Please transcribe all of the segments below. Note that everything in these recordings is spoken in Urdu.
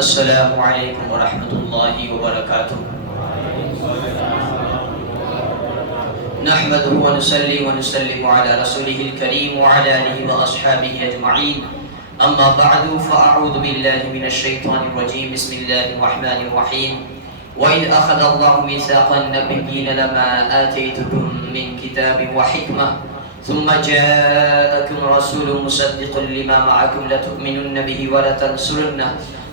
السلام علیکم ورحمۃ اللہ وبرکاتہ۔ نحمده ونصلي ونسلم على رسوله الكريم وعلى آله وأصحابه أجمعين، أما بعد فأعوذ بالله من الشيطان الرجيم، بسم الله الرحمن الرحيم۔ وإذ أخذ الله ميثاق النبيين لما آتيتكم من كتاب وحكمة ثم جاءكم رسول مصدق لما معكم لتؤمنن به ولتنصرنه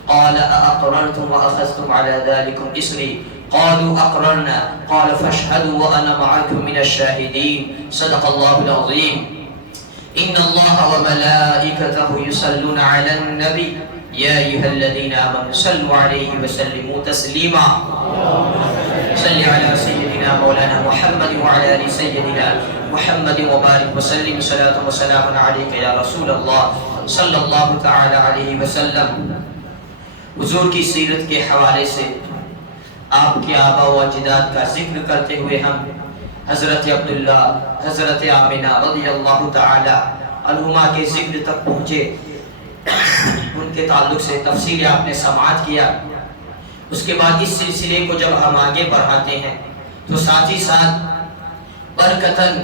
قال أأقررتم وأخذتم على ذلكم إصري قالوا أقررنا قال فاشهدوا وأنا معكم من الشاهدين صدق الله العظيم۔ إن الله وملائكته يصلون على النبي يا أيها الذين آمنوا صلوا عليه وسلموا تسليما۔ صل على سيدنا مولانا محمد وعلى آل سيدنا محمد وبارك وسلم صلاة وسلام عليك يا رسول الله صلی اللہ تعالی علیہ وسلم۔ حضور کی سیرت کے حوالے سے آپ کے آبا و اجداد کا ذکر کرتے ہوئے ہم حضرت عبداللہ، حضرت آمنہ رضی اللہ تعالی عنہما کے ذکر تک پہنچے۔ ان کے تعلق سے تفصیل آپ نے سماعت کیا۔ اس کے بعد اس سلسلے کو جب ہم آگے بڑھاتے ہیں تو ساتھ ہی ساتھ برکتاً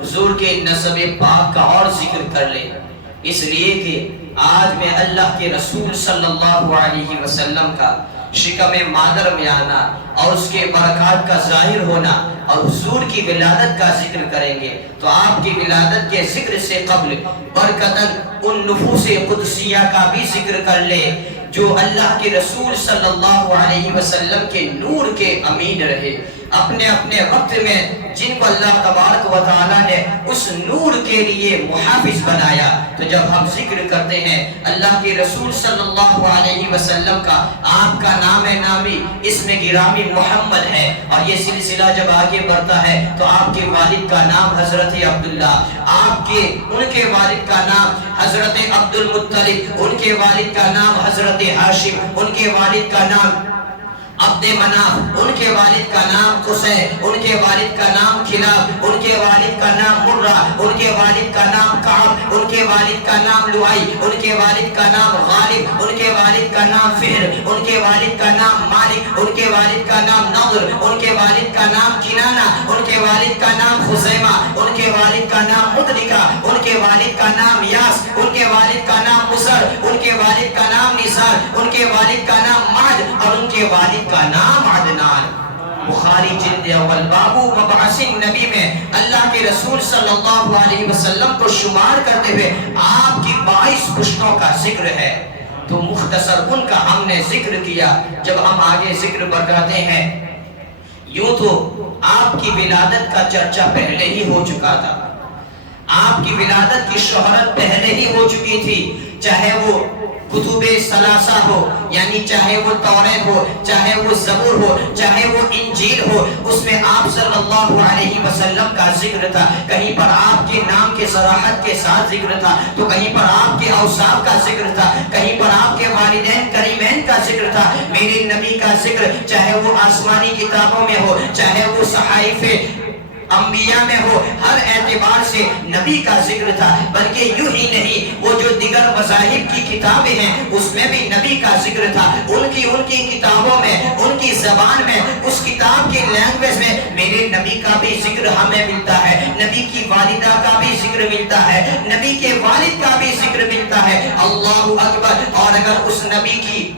حضور کے نسب پاک کا اور ذکر کر لیں، اس لیے کہ آج میں اللہ کے رسول صلی اللہ علیہ وسلم کا شکم مادر میں آنا اور اس کے برکات کا ظاہر ہونا اور حضور کی ولادت کا ذکر کریں گے تو آپ کی ولادت کے ذکر سے قبل برکتاً ان نفوس قدسیہ کا بھی ذکر کر لے جو اللہ کے رسول صلی اللہ علیہ وسلم کے نور کے امین رہے، اپنے اپنے وقت میں جن کو اللہ تبارک و تعالیٰ نے اس نور کے لیے محافظ بنایا۔ تو جب ہم ذکر کرتے ہیں اللہ کے رسول صلی اللہ علیہ وسلم کا، آپ کا نام نامی اسم گرامی محمد ہے، اور یہ سلسلہ جب آگے بڑھتا ہے تو آپ کے والد کا نام حضرت عبداللہ، ان کے والد کا نام حضرت عبد المطلب، ان کے والد کا نام حضرت ہاشم، ان کے والد کا نام عبد مناف، ان کے والد کا نام قصی، ان کے والد کا نام کلاب، ان کے والد کا نام مرہ، ان کے والد کا نام کعب، ان کے والد کا نام لؤی، ان کے والد کا نام غالب، ان کے والد کا نام فہر، ان کے والد کا نام مالک، ان کے والد کا نام نضر، ان کے والد کا نام کنانہ، ان کے والد کا نام خزیمہ، ان کے والد کا نام مدرکہ، ان کے والد کا نام یاس، ان کے والد کا نام مصر، ان کے والد کا نام نثار، ان کے والد کا نام معد، اور ان کے والد کا نام عدنان۔ بخاری جلد اول بابو مبعث نبی میں اللہ کے رسول صلی اللہ علیہ وسلم کو شمار کرتے ہوئے آپ کی 22 پشتوں کا ذکر ہے، تو مختصر ان کا ہم نے ذکر کیا۔ جب ہم آگے ذکر بڑھاتے ہیں، یوں تو آپ کی ولادت کا چرچا پہلے ہی ہو چکا تھا، آپ کی ولادت کی شہرت پہلے ہی ہو چکی تھی، چاہے وہ کتب ثلاثہ ہو، یعنی چاہے وہ توریت ہو، چاہے وہ زبور ہو، چاہے وہ انجیل ہو، اس میں آپ صلی اللہ علیہ وسلم کا ذکر تھا۔ کہیں پر آپ کے نام کے صراحت کے ساتھ ذکر تھا، تو کہیں پر آپ کے اوصاف کا ذکر تھا، کہیں پر آپ کے والدین کریمین کا ذکر تھا، میرے نبی کا ذکر، چاہے وہ آسمانی کتابوں میں ہو، چاہے وہ صحائف انبیاء میں ہو، ہر اعتبار سے نبی کا ذکر تھا۔ بلکہ یوں ہی نہیں، وہ جو دیگر مذاہب کی کتابیں ہیں اس میں بھی نبی کا ذکر تھا، ان کی کتابوں میں، ان کی زبان میں، اس کتاب کے لینگویج میں میرے نبی کا بھی ذکر ہمیں ملتا ہے، نبی کی والدہ کا بھی ذکر ملتا ہے، نبی کے والد کا بھی ذکر ملتا ہے۔ اللہ اکبر۔ اور اگر اس نبی کی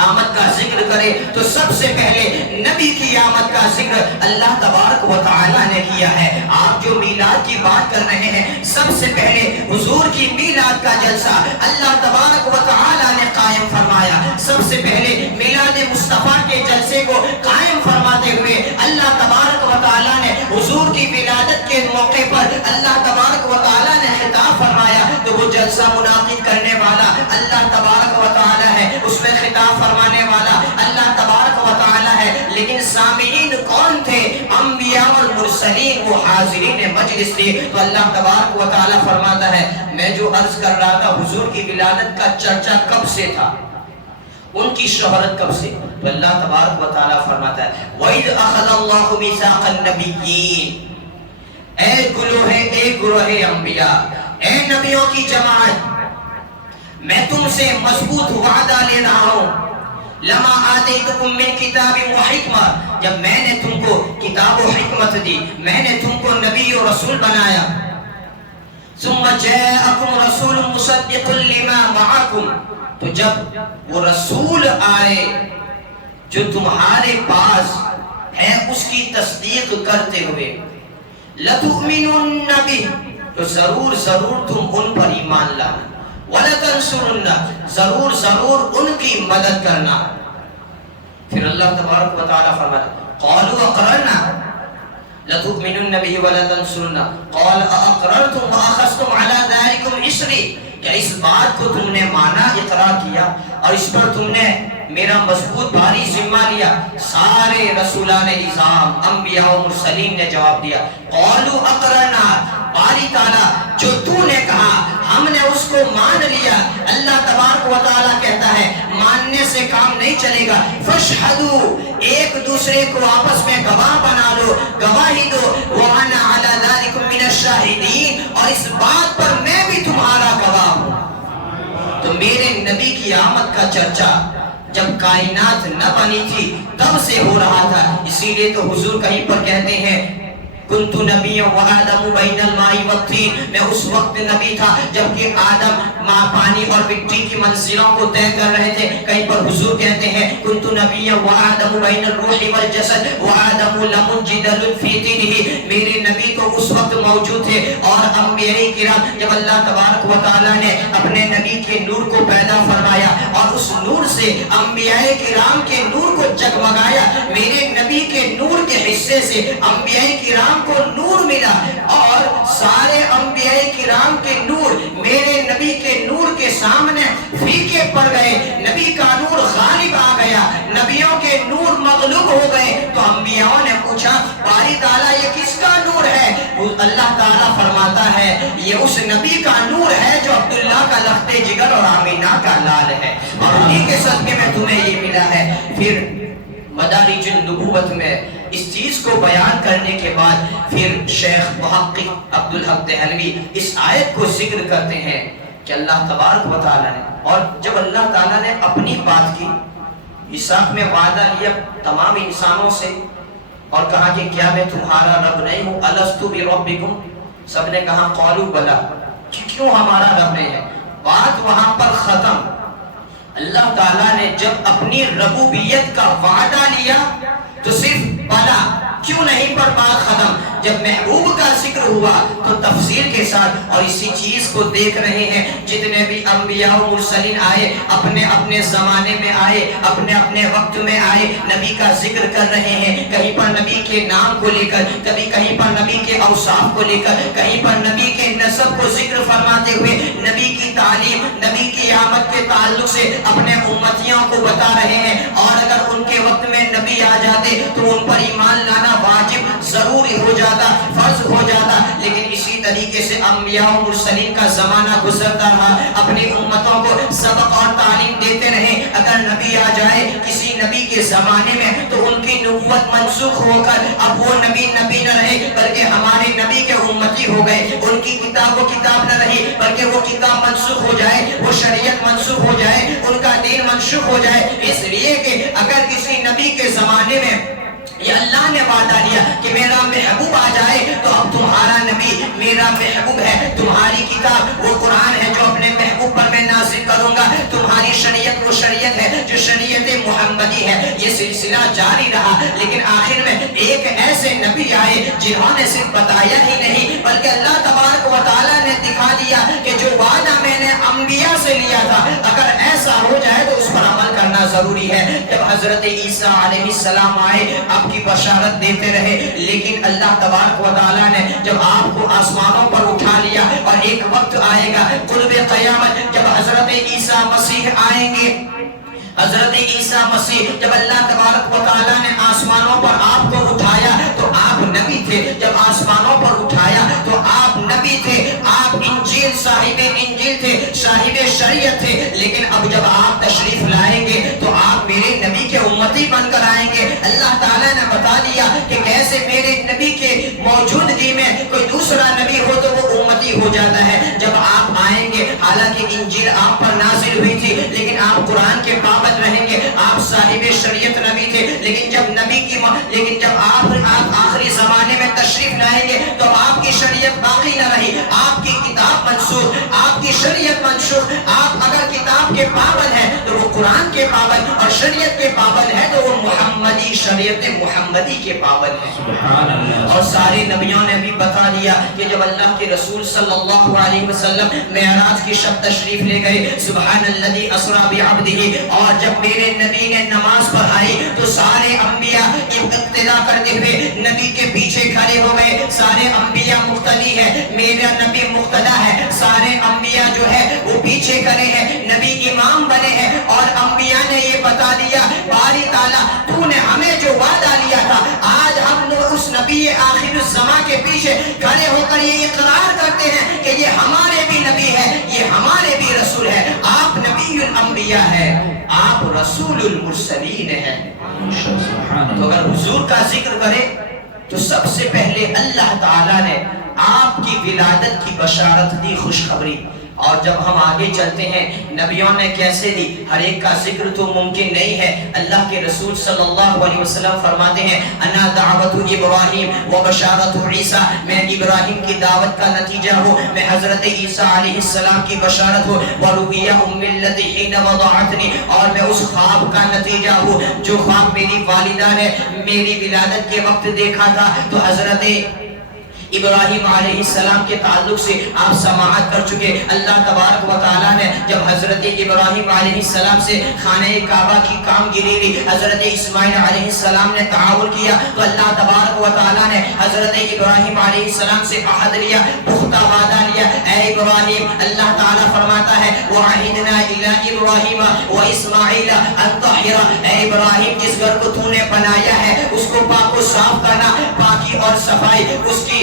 آمد کا ذکر کرے تو سب سے پہلے نبی کی آمد کا ذکر اللہ تبارک و تعالی نے کیا ہے۔ آپ جو میلاد کی بات کر رہے ہیں، سب سے پہلے حضور کی میلاد کا جلسہ اللہ تبارک و تعالی نے قائم فرمایا۔ سب سے پہلے میلاد مصطفیٰ کے جلسے کو قائم فرماتے ہوئے اللہ تبارک و تعالی نے حضور کی ولادت کے موقع پر اللہ تبارک و تعالی نے خطاب فرمایا، تو وہ جلسہ منعقد کرنے والا اللہ تبارک و تعالی ہے، اس میں خطاب فرمانے والا اللہ تبارک و تعالی ہے، لیکن سامعین کون تھے؟ انبیاء اور مرسلین، وہ حاضرین مجلس تھے۔ تو اللہ تبارک و تعالی فرماتا ہے، میں جو عرض کر رہا تھا حضور کی ولادت کا چرچا کب سے تھا، ان کی شہرت کب سے، تو اللہ تبارک و تعالی فرماتا ہے وَإِذْ أَخَذَ اللَّهُ مِيثَاقَ النَّبِيِّينَ، اے گروہ انبیاء، اے نبیوں کی جماعت، میں تم سے مضبوط وعدہ لے رہا ہوں لما آتیتکم من کتاب و حکمہ، جب میں نے تم کو کتاب و حکمت دی، میں نے تم کو نبی و رسول بنایا. ثم جاءکم رسول مصدق لما معکم، تو جب وہ رسول آئے جو تمہارے پاس ہے اس کی تصدیق کرتے ہوئے، لَتُؤْمِنُنَّ بِهِ، تو ضرور ضرور تم ان پر ایمان لانا، وَلَتَنْصُرُنَّ، ضرور ضرور ان کی مدد کرنا. پھر اللہ تبارک و تعالیٰ فرماتا قَالُوا أَقْرَرْنَا لَتُؤْمِنُنَّ بِهِ وَلَتَنْصُرُنَّ قَالَ أَأَقْرَرْتُمْ وَأَخَذْتُمْ عَلَى ذَلِكُمْ إِصْرِي، کیا اس بات کو تم نے مانا، اقرار کیا اور اس پر تم نے میرا مضبوط بھاری ذمہ لیا؟ سارے رسولان نظام، انبیاء و مرسلین نے جواب دیا قَالُوا أَقْرَرْنَا، باری تعالیٰ جو تو نے کہا ہم نے اس کو مان لیا. اللہ تبارک و تعالیٰ کہتا ہے ماننے سے کام نہیں چلے گا. فَاشْهَدُوا، ایک دوسرے کو آپس میں گواہ بنا لو، گواہی دو. وَأَنَا عَلَى ذَلِكُمْ مِنَ الشَّاهِدِينَ، اور اس بات پر میں بھی تمہارا گواہ ہوں. تو میرے نبی کی آمد کا چرچا جب کائنات نہ بنی تھی تب سے ہو رہا تھا. اسی لیے تو حضور کہیں پر کہتے ہیں کنت نبی و آدم بین الماء والطین، میں اس وقت نبی تھا جبکہ آدم ماں پانی اور مٹی کی منزلوں کو طے کر رہے تھے. کہیں پر حضور کہتے ہیں کنت نبی و آدم بین الروح والجسد و آدم لمنجدل فی طینہ، میرے نبی تو اس وقت موجود تھے اور انبیاء کرام جب اللہ تبارک و تعالیٰ نے اپنے نبی کے نور کو پیدا فرمایا اور اس نور سے انبیاء کرام کے نور کو جگمگایا، میرے نبی کے نور کے حصے سے انبیاء کرام کو نور ملا اور سارے انبیاء کرام کے نور میرے نبی کے نور کے سامنے پھیکے پڑ گئے. نبی کا نور غالب آ گیا، نبیوں کے نور مغلوب ہو گئے. تو انبیاء نے پوچھا باری تعالیٰ یہ کس کا نور ہے؟ اللہ تعالیٰ فرماتا ہے یہ اس نبی کا نور ہے جو عبداللہ کا لخت جگر اور آمینہ کا لال ہے، اور انہی کے صدقے میں تمہیں یہ ملا ہے. پھر مدارج النبوت میں اس چیز کو بیان کرنے کے بعد پھر شیخ محقق عبدالحق دہلوی اس آیت کو ذکر کرتے ہیں کہ اللہ تبارک و تعالیٰ نے، اور جب اللہ تعالیٰ نے اپنی بات کی، میثاق میں وعدہ لیا تمام انسانوں سے اور کہا کہ کیا میں تمہارا رب نہیں ہوں؟ الستو بربکم، سب نے کہا قالوا بلا، کیوں ہمارا رب نہیں ہے؟ بات وہاں پر ختم. اللہ تعالیٰ نے جب اپنی ربوبیت کا وعدہ لیا تو صرف بلا، کیوں نہیں پر بات ختم. جب محبوب کا ذکر ہوا تو تفصیل کے ساتھ، اور اسی چیز کو دیکھ رہے ہیں جتنے بھی انبیاء و مرسلین آئے اپنے اپنے زمانے میں آئے، اپنے اپنے وقت میں آئے، نبی کا ذکر کر رہے ہیں. کہیں پر نبی کے نام کو لے کر، کبھی کہیں پر نبی کے اوصاف کو لے کر، کہیں پر نبی کے نسب کو ذکر فرماتے ہوئے نبی کی تعلیم، نبی کی آمد کے تعلق سے اپنے امتیوں کو بتا رہے ہیں. اور اگر ان کے وقت میں نبی آ جاتے تو ان پر ایمان لانا واجب ضروری ہو جاتا، فرض ہو جاتا. لیکن اسی طریقے سے انبیاء و مرسلین کا زمانہ گزرتا رہا، اپنی امتوں کو سبق اور تعلیم دیتے رہے. اگر نبی آ جائے کسی نبی کے زمانے میں تو ان کی نبوت منسوخ ہو کر اب وہ نبی نبی نہ رہے بلکہ ہمارے نبی کے امتی ہو گئے. ان کی کتاب و کتاب نہ رہی بلکہ وہ کتاب منسوخ ہو جائے، وہ شریعت منسوخ ہو جائے، ان کا دین منسوخ ہو جائے. اس لیے کہ اگر کسی نبی کے زمانے میں یہ اللہ نے وعدہ دیا کہ میرا محبوب آ جائے تو اب تمہارا نبی میرا محبوب ہے، تمہاری کتاب وہ قرآن ہے جو اپنے محبوب پر میں نازل کروں گا، تمہاری شریعت وہ شریعت ہے جو شریعت محمدی ہے. یہ سلسلہ جاری رہا لیکن آخر میں ایک ایسے نبی آئے جنہوں نے صرف بتایا ہی نہیں بلکہ اللہ تبارک و تعالیٰ نے دکھا دیا کہ جو وعدہ میں نے انبیاء سے لیا تھا اگر ایسا ہو جائے تو اس پر عمل کرنا ضروری ہے. جب حضرت عیسیٰ علیہ السلام آئے آپ کی بشارت دیتے رہے، لیکن اللہ تبارک و تعالیٰ نے جب آپ کو آسمانوں پر اٹھا لیا اور ایک وقت آئے گا قرب قیامت جب حضرت عیسیٰ مسیح آئیں گے، حضرت عیسیٰ مسیح جب اللہ تبارک و تعالیٰ نے آسمانوں پر آپ کو اٹھایا تو آپ نبی تھے، جب آسمانوں پر اٹھایا تو آپ نبی تھے، آپ انجیل صاحب انجیل تھے، صاحب شریعت تھے. لیکن اب جب آپ تشریف لائیں گے تو آپ میرے نبی کے امتی بن کر آئیں گے. اللہ تعالیٰ نے بتا دیا کہ کیسے میرے نبی کے موجودگی میں کوئی دوسرا نبی ہو تو وہ امتی ہو جاتا ہے. جب آپ آئیں گے حالانکہ انجیل آپ پر نازل ہوئی تھی لیکن آپ قرآن کے پابند رہیں گے، آپ صاحب شریعت نبی تھے، لیکن جب آپ آخری زمانے میں تشریف لائیں گے تو آپ کی شریعت باقی نہ رہی، آپ کی کتاب منسوخ، آپ کی شریعت منسوخ۔ آپ اگر کتاب کے پابند ہیں تو وہ قرآن کے پابند، اور شریعت کے پابند ہے تو وہ محمدی شریعت محمدی کے پابند ہے۔ سبحان اللہ۔ اور سارے نبیوں نے بھی بتا دیا کہ جب اللہ کے رسول صلی اللہ علیہ وسلم معراج کی شب تشریف لے گئے، سبحان الذی اسری بعبدہ، اور جب میرے نبی نے نماز پڑھائی تو سارے انبیاء اقتدا کرتے ہوئے نبی کے پیچھے کھڑے ہو گئے۔ سارے انبیاء مقتدی ہے، میرا نبی مقتدا ہے، سارے انبیاء جو ہے وہ پیچھے کھڑے ہیں، نبی امام بنے ہیں، اور انبیاء نے یہ بتا دیا باری تعالیٰ تو نے ہمیں جو وعدہ لیا تھا، آج ہم لوگ اس نبی آخر الزمان کے پیچھے کھڑے ہو کر یہ اقرار کرتے ہیں کہ یہ ہمارے بھی نبی ہے، یہ ہمارے بھی رسول ہے۔ آپ نبی الانبیاء ہے، آپ رسول المرسلین ہے۔ تو اگر حضور کا ذکر کرے تو سب سے پہلے اللہ تعالیٰ نے آپ کی ولادت کی بشارت دی، خوشخبری۔ اور جب ہم آگے چلتے ہیں نبیوں نے کیسے دی، ہر ایک کا ذکر تو ممکن نہیں ہے۔ اللہ کے رسول صلی اللہ علیہ وسلم فرماتے ہیں انا دعوت ابراہیم و بشارت عیسیٰ، میں ابراہیم کی دعوت کا نتیجہ ہوں، میں حضرت عیسیٰ علیہ السلام کی بشارت ہوں، ورؤیا ام التي حين وضعتنی، اور میں اس خواب کا نتیجہ ہوں جو خواب میری والدہ نے میری ولادت کے وقت دیکھا تھا۔ تو حضرت ابراہیم علیہ السلام کے تعلق سے آپ سماعت کر چکے۔ اللہ تبارک و تعالیٰ نے جب حضرت ابراہیم علیہ السلام سے خانہ کعبہ کی کام گیری لی، حضرت اسماعیل علیہ السلام نے تعاون کیا، تو اللہ تبارک و تعالیٰ نے حضرت ابراہیم علیہ السلام سے عہد لیا، پختہ وعدہ لیا۔ اے ابراہیم، اللہ تعالیٰ فرماتا ہے وَعَهِدْنَا إِلَىٰ إِبْرَاهِيمَ وَإِسْمَاعِيلَ أَن طَهِّرَ، اے ابراہیم جس گھر کو تو نے بنایا ہے اس کو پاک و صاف کرنا، پاکی اور صفائی، اس کی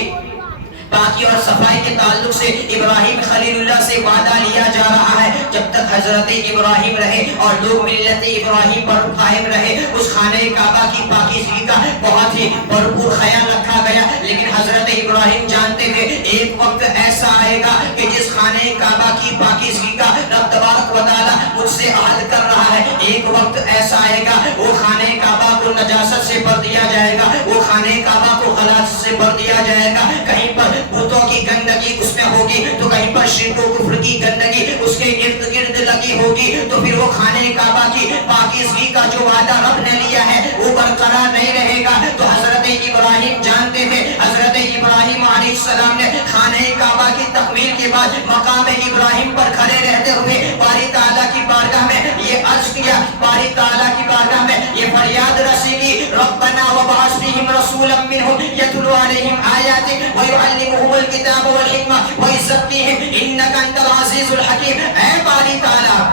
پاکی اور صفائی کے تعلق سے ابراہیم خلیل اللہ سے وعدہ لیا جا رہا ہے۔ جب تک حضرت ابراہیم رہے اور لوگ ملت ابراہیم پر قائم رہے، اس خانہ کعبہ کی پاکیزگی کا بہت ہی بھرپور خیال رکھا گیا، لیکن حضرت ابراہیم جانتے تھے ایک وقت ایسا آئے گا کہ جس خانہ کعبہ کی پاکیزگی کا رب تبارک و تعالیٰ مجھ سے عہد کر رہا ہے، ایک وقت ایسا آئے گا وہ خانہ کعبہ کو نجاست سے بھر دیا جائے گا، وہ خانہ کعبہ کو غلاظت سے بھر دیا جائے گا، کہیں پر بتوں کی گندگی اس میں ہوگی تو کہیں پر شرک و کفر کی گندگی اس کے ارد گرد لگی ہوگی، تو پھر وہ خانہ کعبہ کی پاکیزگی کا جو وعدہ رب نے لیا ہے وہ برقرار نہیں رہے گا۔ تو حضرت ابراہیم جانتے تھے، حضرت ابراہیم علیہ السلام نے خانہ کعبہ کی تکمیل کے بعد مقام ابراہیم پر کھڑے رہتے ہوئے باری تعالیٰ کی بارگاہ میں یہ عرض کیا، باری تعالیٰ کی بارگاہ میں یہ فریاد رسی کی ربنا وابعث فیہم رسولا منہم یتلو علیہم آیاتک ویعلمہم الکتاب والحکمہ ویزکیہم انک انت العزیز الحکیم۔ اے باری تعالیٰ،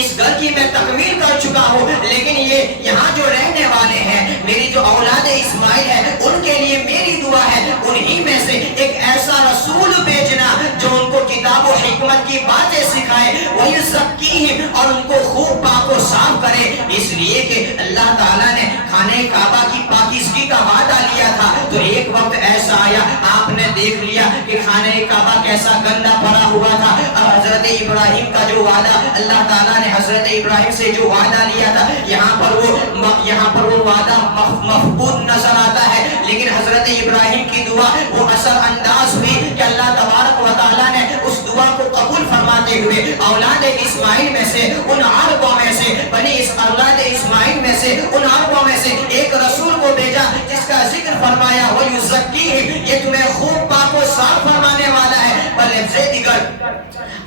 اس گھر کی میں تکمیل کر چکا ہوں، لیکن یہ یہاں جو رہنے والے ہیں میری جو اولاد اسماعیل ہے ان کے لیے میری دعا ہے انہی میں سے ایک ایسا رسول بھیجنا جو ان کو کتاب و حکمت کی باتیں سکھائے، وَيُزَكِّيهِمْ، اور ان کو خوب پاک و صاف کرے، اس لیے کہ اللہ تعالیٰ نے خانہ کعبہ کی پاکیزگی کا وعدہ لیا تھا۔ تو ایک وقت ایسا آیا آپ نے دیکھ لیا کہ خانہ کعبہ کیسا گندا پڑا ہوا تھا، اور حضرت ابراہیم کا جو وعدہ اللہ تعالیٰ نے حضرت ابراہیم سے جو وعدہ لیا تھا یہاں پر وہ وعدہ مفقود نظر آتا ہے، لیکن حضرت ابراہیم کی دعا وہ اثر انداز ہوئی کہ اللہ تبارک و تعالیٰ نے اس دعا کو قبول فرماتے ہوئے اولاد اسماعیل میں سے ان عربوں میں سے اولاد اسماعیل میں سے ان عربوں میں سے ایک رسول کو بھیجا جس کا ذکر فرمایا وَيُزَكِّيهِمْ، یہ تمہیں خوب پاک و صاف فرمانے والا ہے۔ بلفظ دیگر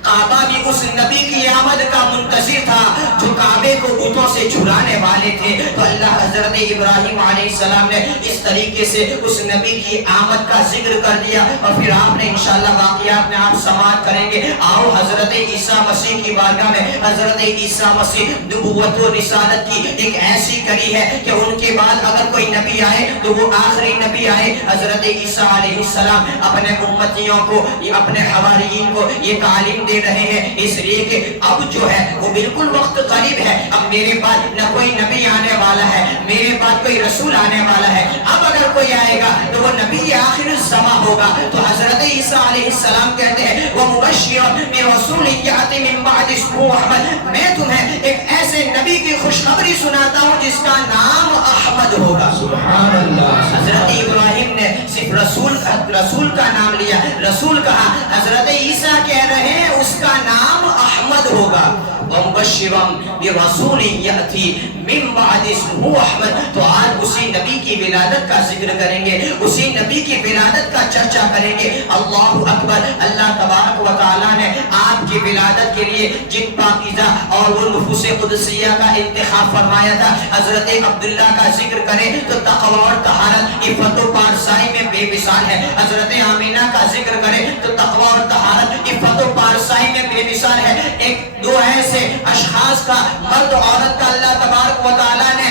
کعبہ بھی اس نبی کی آمد کا منتظر تھا جو کعبے کو بتوں سے چھڑانے والے تھے۔ تو اللہ حضرت ابراہیم علیہ السلام نے اس طریقے سے اس نبی کی آمد کا ذکر کر دیا، اور پھر آپ نے انشاءاللہ واقعات میں آپ سماعت کریں گے۔ آؤ حضرت عیسیٰ مسیح کی بارگاہ میں حضرت عیسیٰ مسیح نبوت و رسالت کی ایک ایسی کڑی ہے کہ ان کے بعد اگر کوئی نبی آئے تو وہ آخری نبی آئے۔ حضرت عیسیٰ علیہ السلام اپنے امتیوں کو اپنے حواریین کو یہ تعلیم دے رہے ہیں، اس لیے کہ اب جو ہے وہ بالکل وقت قریب ہے، اب میرے بعد نہ کوئی نبی آنے والا ہے، میرے بعد کوئی رسول آنے والا ہے، اب اگر کوئی آئے گا تو وہ نبی آخر الزماں ہوگا۔ تو حضرت عیسیٰ علیہ السلام کہتے ہیں وَمُبَشِّرًا بِرَسُولٍ يَأْتِي مِن بَعْدِ اسْمُهُ أَحْمَدُ، میں تمہیں ایک ایسے نبی کی خوشخبری سناتا ہوں جس کا نام احمد ہوگا۔ سبحان اللہ۔ حضرت ابراہیم نے صرف رسول کا نام لیا، رسول کہا، حضرت عیسیٰ کہہ رہے ہیں اس کا نام احمد ہوگا۔ وَمُبَشِّرًا بِرَسُولٍ يَأْتِي مِن بَعْدِ اسْمُهُ أَحْمَدُ، تو آج اسی نبی کی ولادت کا ذکر کریں گے، اسی نبی کی ولادت کا چرچا کریں گے۔ اللہ اکبر۔ اللہ تبارک و تعالیٰ نے آپ کی ولادت کے لیے جن پاکیزہ اور وہ نفوس قدسیہ کا انتخاب فرمایا تھا، حضرت عبداللہ کا ذکر کریں تو تقوی اور طہارت، عفت و پارسائی میں بے مثال ہے۔ حضرت آمینہ کا ذکر کریں تو تقوی اور طہارت، عفت و پارسائی میں بے مثال ہے۔ ایک دو ایسے اشخاص کا، مرد عورت کا اللہ تبارک و تعالیٰ نے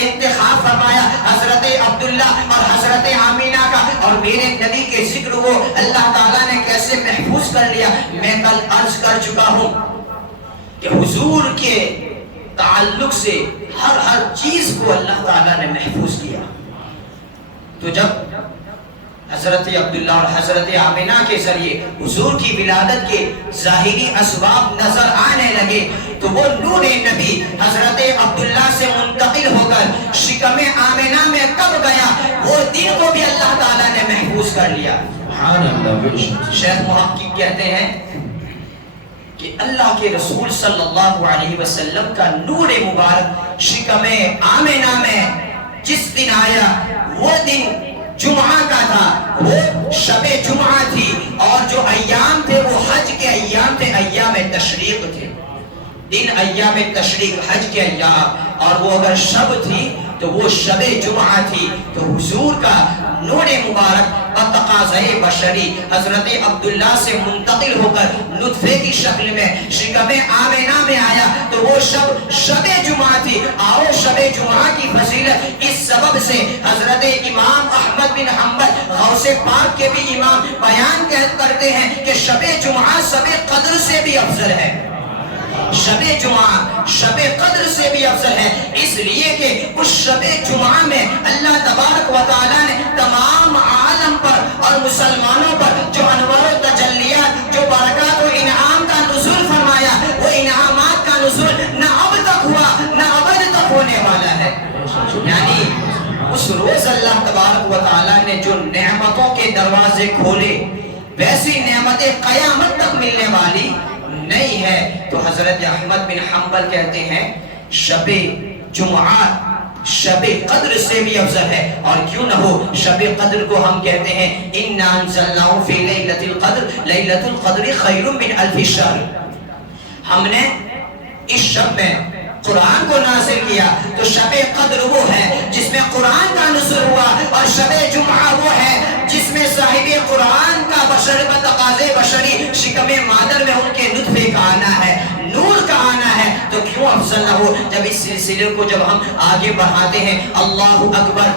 انتخاب فرمایا، حضرت عبداللہ اور حضرت آمینہ کا، اور میرے نبی کے ذکر کو اللہ تعالیٰ نے کیسے محفوظ کر لیا۔ میں کل عرض کر چکا ہوں کہ حضور کے تعلق سے ہر چیز کو اللہ تعالیٰ نے محفوظ کیا۔ تو جب حضرت عبداللہ اور حضرت آمینہ کے ذریعے حضور کی ولادت کے ظاہری اسباب نظر آنے لگے تو وہ نور نبی حضرت عبداللہ سے منتقل ہو کر شکم آمینہ میں کب گیا، وہ دن کو بھی اللہ تعالیٰ نے محفوظ کر لیا۔ شیخ محقق کہتے ہیں کہ اللہ کے رسول صلی اللہ علیہ وسلم کا نور مبارک شکم آمینہ میں جس دن آیا، وہ دن جمعہ کا تھا، وہ شب جمعہ تھی، اور جو ایام تھے وہ حج کے ایام تھے، ایام تشریق تھے، دن ایام تشریق حج کے ایام، اور وہ اگر شب تھی تو وہ شب جمعہ تھی۔ تو حضور کا نور مبارک بتقاضۂ بشری حضرت عبداللہ سے منتقل ہو کر نطفے کی شکل میں شکم آمینہ میں آیا، تو وہ شب جمعہ تھی۔ آؤ شب جمعہ کی فضیلت اس سبب سے حضرت امام احمد بن حنبل غوث پاک کے بھی امام بیان کرتے ہیں کہ شب جمعہ شب قدر سے بھی افضل ہے۔ شب جمعہ شب قدر سے بھی افضل ہے، اس لیے کہ اس شب جمعہ میں اللہ تبارک و تعالیٰ نے تمام عالم پر اور مسلمانوں پر جو انوار و تجلیات، جو برکات و انعام کا نزول فرمایا، وہ انعامات کا نزول نہ اب تک ہوا نہ ابد تک ہونے والا ہے۔ یعنی اس روز اللہ تبارک و تعالیٰ نے جو نعمتوں کے دروازے کھولے، ویسی نعمتیں قیامت تک ملنے والی نہیں ہے۔ تو حضرت احمد بن حنبل کہتے ہیں شب جمعہ شب قدر سے بھی افضل ہے، اور کیوں نہ ہو، شب قدر کو ہم کہتے ہیں اِنَّا أَنزَلْنَاهُ فِي لَيْلَةِ الْقَدْرِ لَيْلَةُ الْقَدْرِ خَيْرٌ مِّنْ أَلْفِ شَهْرٍ، ہم نے اس شب میں قرآن کو نازل کیا۔ تو شب قدر وہ ہے جس میں قرآن کا نزول ہوا، اور شب جمعہ وہ ہے جس میں صاحب قرآن کا بشر بتقاضے بشری شکم مادر میں ان کے نطفے کا آنا ہے، نور کا آنا ہے۔ تو کیوں افضل نہ ہو؟ جب اس سلسلے کو جب ہم آگے بڑھاتے ہیں، اللہ اکبر،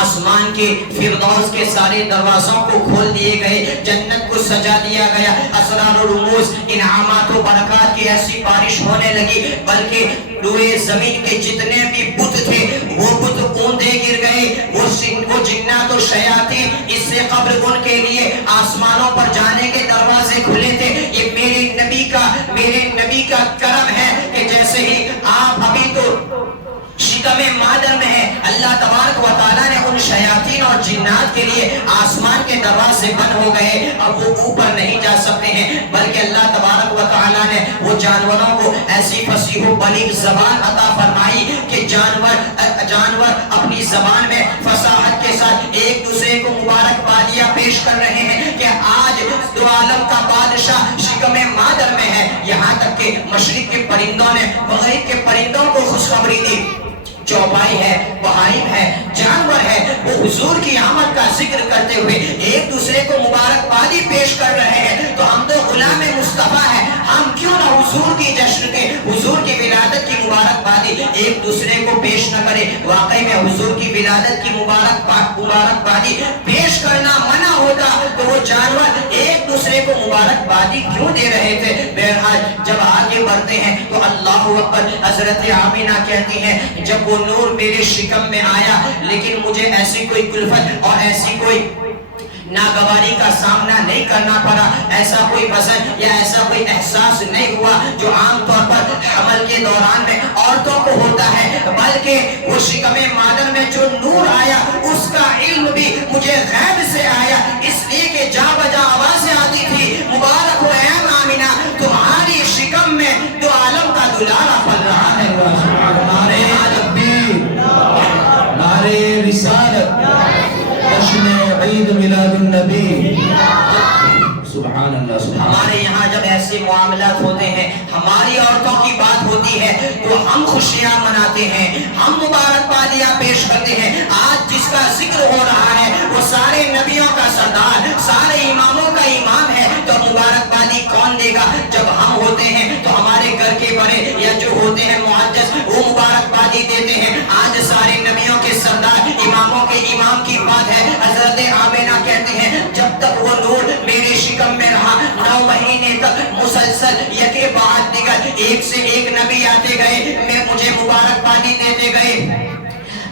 آسمان کے فردوس کے سارے دروازوں کو کھول دیے گئے، جنت کو سجا دیا گیا، اسرار و رموز، انعامات و برکات کی ایسی بارش ہونے لگی، بلکہ روئے زمین کے جتنے بھی بت تھے وہ بت اوندے گر گئے، وہ جنات و شیاطین، اس سے قبل ان کے لیے آسمانوں پر جانے کے دروازے کھلے تھے۔ یہ میرے نبی کا کرم ہے کہ جیسے ہی آپ ابھی تو شکم مادر میں ہے، اللہ تبارک و تعالیٰ نے ان شیاطین اور جنات کے لیے آسمان کے دروازے بند ہو گئے، اب وہ اوپر نہیں جا سکتے ہیں، بلکہ اللہ تبارک و تعالیٰ نے وہ جانوروں کو ایسی فصیح و بلیغ زبان عطا فرمائی کہ جانور اپنی زبان میں فصاحت کے ساتھ ایک دوسرے کو مبارکبادیاں پیش کر رہے ہیں کہ آج دو عالم کا بادشاہ شکم مادر میں ہے۔ یہاں تک کہ مشرق کے پرندوں نے مغرب کے پرندوں کو خوشخبری دی، چوپائی ہے، بہائم ہے، جانور ہے، وہ حضور کی آمد کا ذکر کرتے ہوئے ایک دوسرے کو مبارکبادی پیش کر رہے ہیں۔ تو ہم تو غلام مصطفیٰ ہیں، ہم کیوں نہ حضور کی جشن کے، حضور کی ولادت کی مبارک مبارکبادی ایک دوسرے کو پیش نہ کرے. واقعی میں حضور کی ولادت کی مبارکبادی پیش کرنا منع ہوتا تو وہ جانور ایک دوسرے کو مبارکبادی کیوں دے رہے تھے. بہرحال جب آگے بڑھتے ہیں تو اللہ اکبر. حضرت آمینہ کہتی ہیں جب وہ نور میرے شکم میں آیا لیکن مجھے ایسی کوئی کلفت اور ایسی کوئی ناگواری کا سامنا نہیں کرنا پڑا, ایسا کوئی وزن یا ایسا کوئی احساس نہیں ہوا جو عام طور پر حمل کے دوران میں عورتوں کو ہوتا ہے, بلکہ وہ شکم مادر میں جو نور آیا اس کا علم بھی مجھے غیب سے آیا, اس لیے کہ جا بجا آوازیں آتی تھی مبارک ہو اے آمینہ تمہاری شکم میں دو عالم کا دلارا پل رہا ہے. نعرے تکبیر, نعرے رسالت, جشن عید میلاد النبی. سبحان اللہ سبحان. ہمارے یہاں جب ایسے معاملات ہوتے ہیں, ہماری عورتوں کی بات ہوتی ہے تو ہم خوشیاں مناتے ہیں, ہم مبارکبادیاں پیش کرتے ہیں. آج جس کا ذکر ہو رہا ہے وہ سارے نبیوں کا سردار, سارے اماموں کا امام ہے, تو مبارکبادی کون دے گا؟ جب ہم ہوتے ہیں تو ہمارے گھر کے بڑے یا جو ہوتے ہیں معزز وہ مبارکبادی دیتے ہیں. آج سارے نبیوں کے سردار اماموں کے امام کی بات ہے. حضرت آمینہ کہتے ہیں جب تک وہ نور میرے شکم میں رہا 9 مہینے تک مسلسل یکے بعد دیگر ایک سے ایک نبی آتے گئے, میں مجھے مبارکبادی دیتے گئے.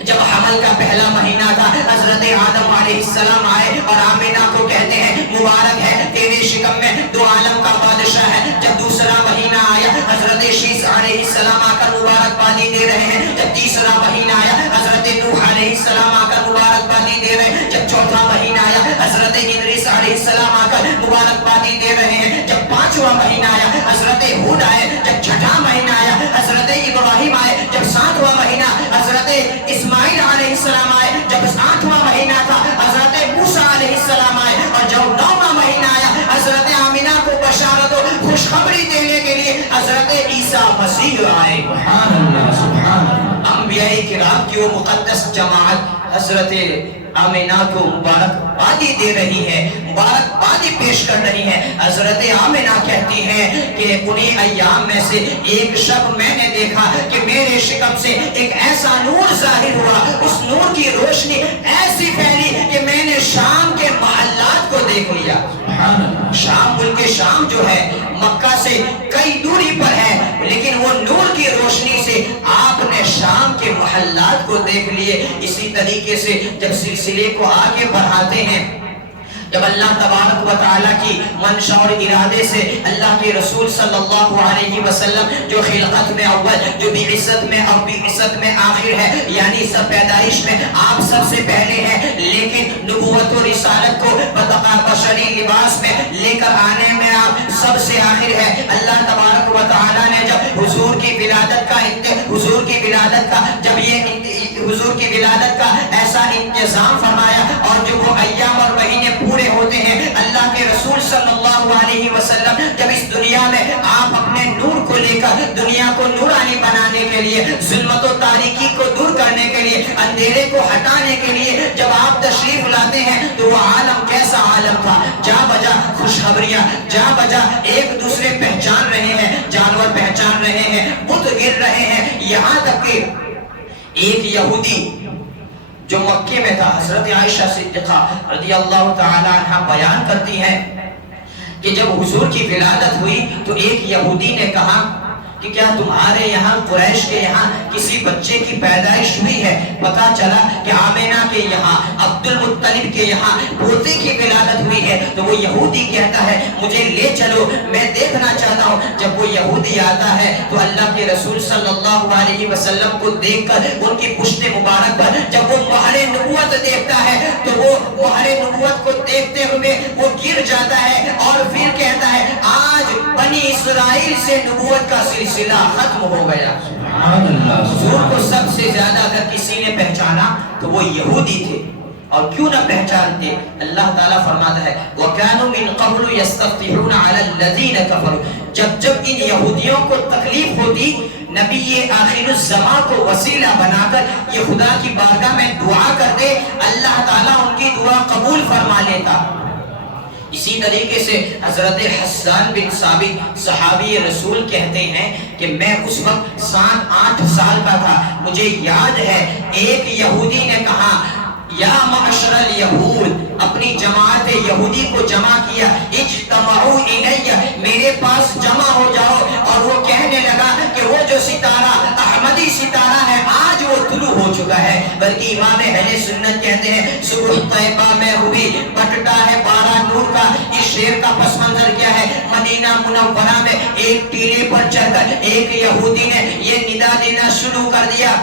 جب حمل کا پہلا مہینہ تھا حضرت آدم علیہ السلام آئے اور آمینہ کو کہتے ہیں مبارک ہے تیرے شکم میں دو عالم کا بادشاہ ہے. جب دوسرا مہینہ آیا حضرت شیس علیہ السلام آ کر مبارکبادی دے رہے ہیں. جب تیسرا مہینہ آیا حضرت نوح علیہ السلام آ کر مبارکبادی دے رہے ہیں. جب چوتھا مہینہ آیا حضرت ادریس علیہ السلام آ کر مبارکبادی دے رہے ہیں. جب پانچواں مہینہ آیا حضرت ہود آئے. جب چھٹا مہینہ آیا حضرت ابراہیم آئے. جب ساتواں مہینہ حضرت اسماعیل علیہ السلام آئے. جب 8واں مہینہ تھا حضرت موسیٰ علیہ السلام آئے. اور جب 9واں مہینہ آیا حضرت آمینہ کو بشارت و خوشخبری دینے کے لیے حضرت عیسیٰ مسیح آئے. سبحان اللہ سبحان اللہ. انبیاء کرام کی وہ مقدس جماعت حضرت آمینہ کو مبارکبادی دے رہی ہے, مبارکبادی پیش کر رہی ہے. حضرت آمینہ کہتی ہیں کہ انہیں ایام میں سے ایک شب میں نے دیکھا کہ میرے شکم سے ایک ایسا نور ظاہر ہوا, اس نور کی روشنی ایسی پھیلی کہ میں نے شام کے محلات کو دیکھ لیا. شام ملک شام جو ہے مکہ سے کئی دوری پر ہے, لیکن وہ نور کی روشنی سے آپ نے شام کے محلات کو دیکھ لیے. اسی طریقے سے جب سلسلے کو آگے بڑھاتے ہیں, جب اللہ تبارک و تعالیٰ کی منشا اور ارادے سے اللہ کے رسول صلی اللہ علیہ وسلم جو خلقت میں اول, جو بعثت میں اور بعثت میں آخر ہے, یعنی سب پیدائش میں آپ سب سے پہلے ہیں, لیکن نبوت و رسالت کو بشری لباس میں لے کر آنے میں آپ سب سے آخر ہے. اللہ تبارک و تعالیٰ نے جب حضور کی ولادت کا ایسا انتظام فرمایا, اور جو وہ ایام اور مہینے پورے ہوتے ہیں, اللہ کے رسول صلی اللہ علیہ وسلم جب اس دنیا میں آپ اپنے نور کو لے کر دنیا کو نورانی بنانے کے لیے, ظلمت و تاریکی کو دور کرنے کے لیے, اندھیرے کو ہٹانے کے لیے جب آپ تشریف لاتے ہیں تو وہ عالم کیسا عالم تھا. جا بجا خوشخبریاں, جا بجا ایک دوسرے پہچان رہے ہیں, جانور پہچان رہے ہیں, بت گر رہے ہیں. یہاں تک کہ ایک یہودی جو مکے میں تھا, حضرت عائشہ صدیقہ رضی اللہ تعالی عنہ بیان کرتی ہیں کہ جب حضور کی ولادت ہوئی تو ایک یہودی نے کہا کہ کیا تمہارے یہاں قریش کے یہاں کسی بچے کی پیدائش ہوئی ہے؟ پتا چلا کہ آمینہ کے یہاں, عبد المطلب کے یہاں پوتے کی ولادت ہوئی ہے. تو وہ یہودی کہتا ہے مجھے لے چلو, میں دیکھنا چاہتا ہوں. جب وہ یہودی آتا ہے تو اللہ کے رسول صلی اللہ علیہ وسلم کو دیکھ کر ان کی پشت مبارک پر جب وہ مہر نبوت دیکھتا ہے تو وہ مہر نبوت کو دیکھتے ہوئے وہ گر جاتا ہے اور پھر کہتا ہے آج بنی اسرائیل سے نبوت کا سلسلہ ختم ہو گیا. حضور کو سب سے زیادہ اگر کسی نے پہچانا تو وہ یہودی تھے, اور کیوں نہ پہچانتے. اللہ تعالیٰ فرماتا ہے وَكَانُوا مِن قَبْلُ يَسْتَفْتِحُونَ عَلَى الَّذِينَ كَفَرُوا. جب ان یہودیوں کو تکلیف ہوتی, نبی آخر الزمان کو وسیلہ بنا کر یہ خدا کی بارگاہ میں دعا کرتے, اللہ تعالیٰ ان کی دعا قبول فرما لیتا. اسی طریقے سے حضرت حسان بن ثابت صحابی رسول کہتے ہیں کہ میں اس وقت 7-8 سال کا تھا، مجھے یاد ہے ایک یہودی نے کہا یا معشر الیہود، اپنی جماعت یہودی کو جمع کیا، اجتمعوا الیہ، میرے پاس جمع ہو جاؤ، اور وہ کہنے لگا کہ وہ جو ستارہ احمدی ستارہ ہے آج وہ طلوع ہو چکا ہے، بلکہ امام اہل سنت کہتے ہیں صبح طیبہ میں ہوئی، بٹتا ہے پارا نور کا۔ اس شعر کا پس منظر کیا ہے؟ مدینہ منورہ میں ایک ٹیلے پر چڑھ کر ایک یہودی نے یہ ندا دینا شروع کر دیا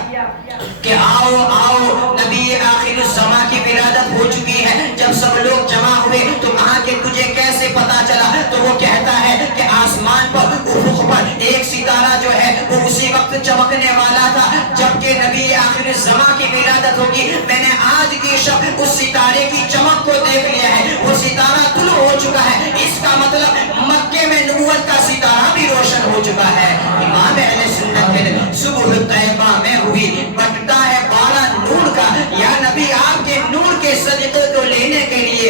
کہ آؤ آؤ، نبی آخر الزمان کی ولادت ہو چکی ہے۔ جب سب لوگ جمع ہوئے تو کہا کہ تجھے کیسے پتا چلا؟ تو وہ کہتا ہے کہ آسمان پر افق پر ایک ستارہ جو ہے وہ اسی وقت چمکنے والا تھا جبکہ نبی آخر الزمان کی ولادت ہوگی، میں نے آج کی شب اس ستارے کی چمک کو دیکھ لیا ہے، وہ ستارہ طلوع ہو چکا ہے، اس کا مطلب مکے میں نبوت کا ستارہ بھی روشن ہو چکا ہے۔ امام اہل سنت کے صبح طیبہ میں ہوئی، بٹتا ہے پارا نور کا، یا نبی آپ کے نور کے صدقے کو لینے کے لیے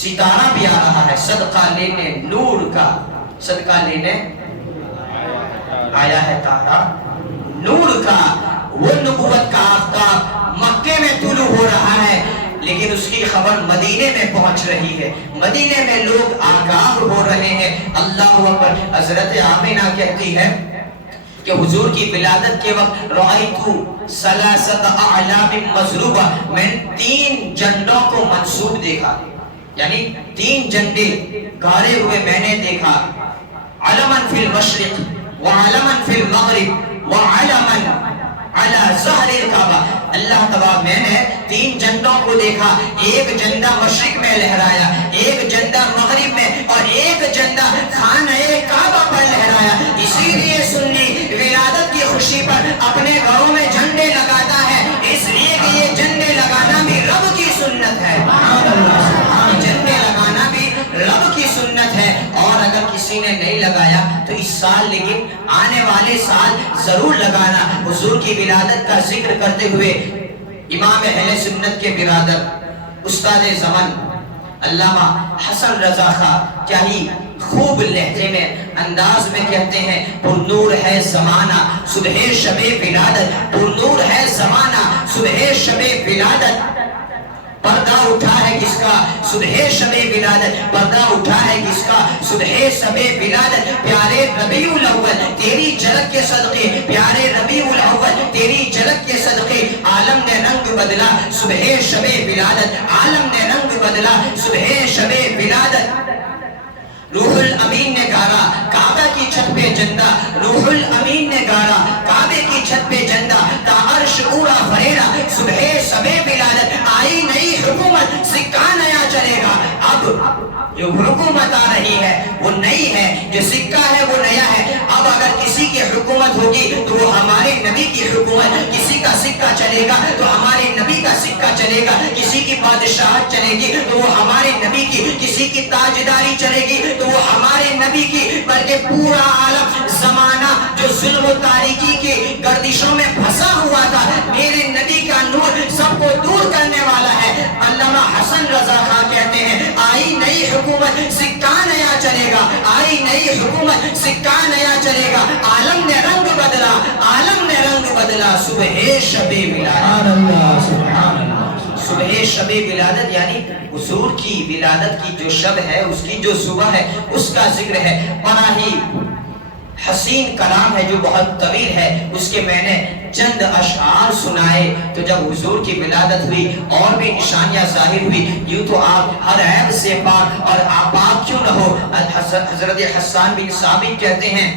ستارہ بھی آ رہا ہے، صدقہ لینے نور کا، صدقہ لینے آیا ہے تارا نور کا۔ وہ نبوت کا آفتاب مکے میں طلوع ہو رہا ہے، لیکن اس کی خبر مدینے میں پہنچ رہی ہے، مدینے میں لوگ آگاہ ہو رہے ہیں۔ اللہ اکبر۔ حضرت آمینہ کہتی ہے کہ حضور کی ولادت کے وقت رأیتو ثلاثۃ اعلام مضروبہ، میں 3 جھنڈوں کو منصوب دیکھا، یعنی 3 جھنڈے گاڑے ہوئے میں نے دیکھا، علماً فی المشرق وعلماً فی المغرب وعلماً علی ظہر الکعبہ۔ اللہ تبارک، میں نے 3 جھنڈوں کو دیکھا، ایک جھنڈا مشرق میں لہرایا، ایک جھنڈا مغرب میں، اور ایک جھنڈا خانہ کعبہ پر لہرایا۔ اسی لیے سنی ولادت کی خوشی پر اپنے گھروں میں جھنڈے لگاتا ہے، اس لیے کہ یہ جھنڈے لگانا بھی رب کی سنت ہے، جھنڈے لگانا بھی رب کی سنت ہے۔ اور اگر کسی نے نہیں لگایا تو اس سال، لیکن آنے والے سال ضرور لگانا۔ حضور کی ولادت کا ذکر کرتے ہوئے امام اہل سنت کے برادر استاد زمن علامہ حسن رضا خان کیا ہی خوب لہجے میں انداز میں کہتے ہیں، پر نور ہے زمانہ صبح شب ولادت، پر نور ہے زمانہ صبح شب ولادت، پردہ اٹھا ہے کس کا صبح شب ولادت، پردہ اٹھا ہے کس کا صبح شب ولادت۔ پیارے ربیع الاول تیری جھلک کے صدقے، پیارے ربیع الاول تیری جھلک کے صدقے، عالم نے رنگ بدلا صبح شب ولادت، عالم نے رنگ بدلا صبح شب ولادت۔ روح الامین نے گارا کعبہ کی چھت پہ جندہ، روح الامین نے گارا کعبے کی چھت پہ جندہ، تا عرش اورا فریرا صبح شب ولادت۔ آئی نئی حکومت، سکہ نیا چلے گا۔ اب جو حکومت آ رہی ہے وہ نئی ہے، جو سکہ ہے وہ نیا ہے۔ اب اگر کسی کی حکومت ہوگی تو وہ ہمارے نبی کی حکومت، کسی کا سکہ چلے گا تو ہمارے نبی کا سکہ چلے گا، کسی کی بادشاہت چلے گی تو وہ ہمارے نبی کی، کسی کی تاجداری چلے گی تو وہ ہمارے نبی کی، بلکہ پورا عالم زمانہ جو ظلم و تاریکی کی گردشوں میں پھنسا ہوا تھا، میرے نبی کا نور سب کو دور کرنے والا ہے۔ علامہ حسن رضا خان کہتے ہیں، آئی نئی حکومت، سکہ نیا چلے گا، آئی نئی حکومت، سکہ نیا چلے گا۔ عالم نے رنگ بدلا، عالم نے رنگ بدلا صبح شب ولادت۔ صبح شب ولادت یعنی حضور کی ولادت کی جو شب ہے، اس کی جو صبح ہے، اس کا ذکر ہے۔ بڑا ہی حسین کلام ہے جو بہت طویل ہے، اس کے میں نے چند اشعار سنائے۔ تو جب حضور کی ولادت ہوئی اور بھی نشانیاں ظاہر ہوئی، یوں تو آپ ہر عیب سے پاک، اور آپ پاک کیوں نہ ہو۔ حضرت حسان بن ثابت کہتے ہیں،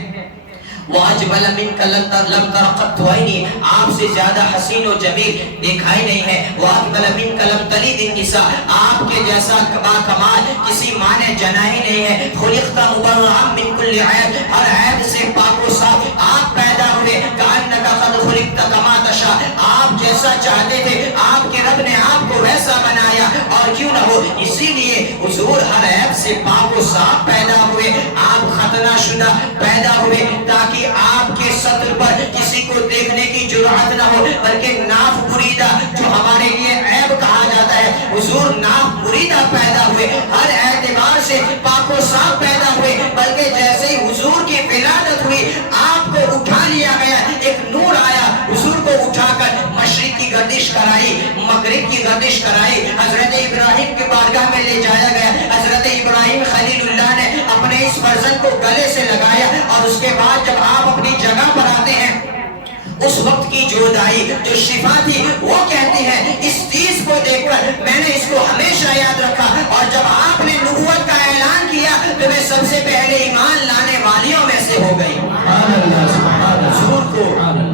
وَأَجْمَلَ مِنْكَ لَمْ تَرَ قَطُّ عَيْنِي، آپ سے زیادہ حسین و جمیل دیکھا ہی نہیں ہے۔ وَأَجْمَلَ مِنْكَ لَمْ تَلِدِ النِّسَاء، آپ کے جیسا باکمال کسی ماں نے جنا ہی نہیں ہے۔ خُلِقْتَ مُبَرَّأً مِنْ كُلِّ عَیْبٍ، ہر عیب سے پاک و صاف آپ پیدا ہوئے۔ كَأَنَّكَ قَدْ خُلِقْتَ كَمَا تَشَاءُ، آپ جیسا چاہتے تھے آپ کے رب نے آپ کو ویسا بنایا، اور کیوں نہ ہو۔ اسی لیے حضور ہر عیب سے پاک و صاف پیدا ہوئے، آپ ختنہ شدہ پیدا ہوئے تاکہ آپ کے سطر پر کسی کو دیکھنے کی جرأت نہ ہو، بلکہ ناف بریدہ جو ہمارے لیے عیب کہا جاتا ہے، حضور ناف بریدہ پیدا ہوئے، ہر عیب سے پاک و صاف پیدا ہوئے، بلکہ جیسے ہی حضور کی ولادت ہوئی آپ کو اٹھا لیا گیا، ایک نور آیا، حضور کو اٹھا کر مشرق کی گردش کرائی، مغرب کی گردش کرائی، حضرت ابراہیم کے بارگاہ میں لے جایا گیا۔ حضرت ابراہیم خلیل اللہ نے اپنے اس فرزند کو گلے سے لگایا، اور اس کے بعد جب آپ اپنی جگہ پر آتے ہیں، اس وقت کی جو دائی جو شفا تھی وہ کہتی ہے اس چیز کو دیکھ کر میں نے اس کو ہمیشہ یاد رکھا، اور جب آپ نے نبوت کا اعلان کیا تو میں سب سے پہلے ایمان لانے والیوں میں سے ہو گئی۔ حضور کو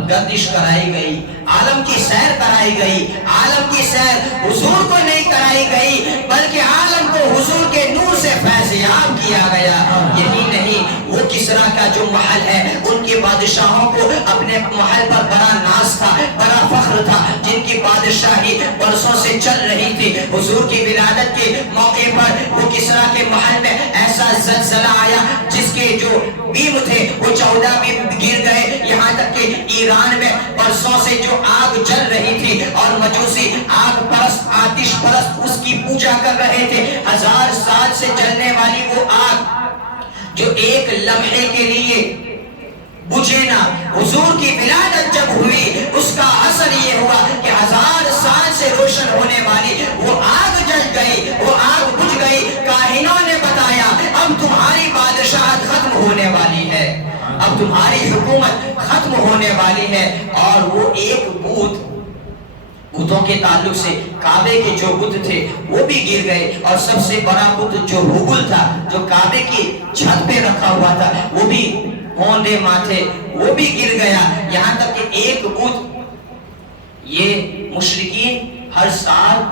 گردش کرائی گئی، عالم کی سیر کرائی گئی، عالم کی سیر حضور کو نہیں کرائی گئی بلکہ عالم کو حضور کے نور سے فیضیاب کیا گیا۔ یہی نہیں، وہ کسرا کا جو محل ہے ان کے بادشاہوں کو اپنے محل پر بڑا ناز تھا، بڑا فخر تھا، جن کی بادشاہی برسوں سے چل رہی تھی۔ حضور کی ولادت کے موقع پر وہ کسرا کے محل میں ایسا زلزلہ آیا جس کے جو بیم تھے وہ 14 بیم گر گئے، یہاں تک کہ ایران میں برسوں سے جو آگ جل رہی تھی اور مجوسی آگ پرست آتش پرست اس کی پوجا کر رہے تھے، 1000 سال سے جلنے والی وہ آگ جو ایک لمحے کے لیے بجھے نہ، حضور کی ولادت جب ہوئی اس کا اثر یہ ہوا کہ 1000 سال سے روشن ہونے والی وہ آگ جل گئی، وہ آگ بجھ گئی۔ کاہنوں نے بتایا اب تمہاری بادشاہت ختم ہونے والی ہے، اب تمہاری حکومت ختم ہونے والی ہے۔ اور وہ ایک بتوں کے تعلق سے کعبے کے جو بت تھے وہ بھی گر گئے، اور سب سے بڑا بت جو حبل تھا جو کعبے کی چھت پہ رکھا ہوا تھا وہ بھی ہونڈے ماتھے وہ بھی گر گیا، یہاں تک کہ ایک بت یہ مشرکین ہر سال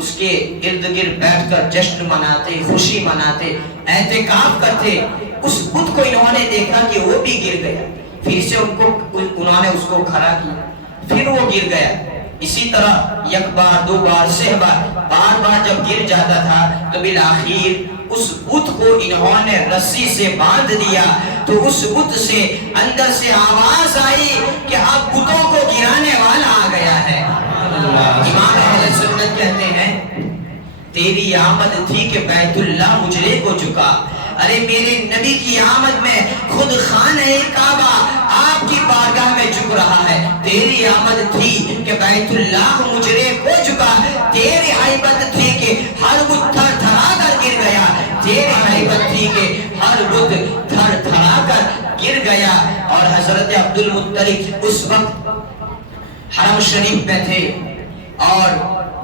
اس کے ارد گرد بیٹھ کر جشن مناتے، خوشی مناتے، اعتکاف کرتے، اس بت کو انہوں نے دیکھا کہ وہ بھی گر گیا، پھر سے انہوں نے اس کو کھڑا کیا، پھر وہ گر گیا۔ اسی طرح یک بار، دو بار، سہ بار، بار بار جب گر جاتا تھا تو بالآخر اس بت کو انہوں نے رسی سے باندھ دیا، تو اس بت سے اندر سے آواز آئی کہ اب بتوں کو گرانے والا آ گیا ہے۔ امام اہل سنت کہتے ہیں تیری آمد تھی کہ بیت اللہ مجرے کو جھکا، ارے میرے نبی کی آمد میں خود خانہ کعبہ آپ کی بارگاہ میں جھک رہا ہے، تیری آمد تھی کہ بیت اللہ مجرے کو جھکا، تیری حیبت تھی کہ ہر بت تھر تھرا کر گر گیا، تیری حیبت تھی کہ ہر بت تھر تھرا کر گر گیا۔ اور حضرت عبد المطلب اس وقت حرم شریف میں تھے، اور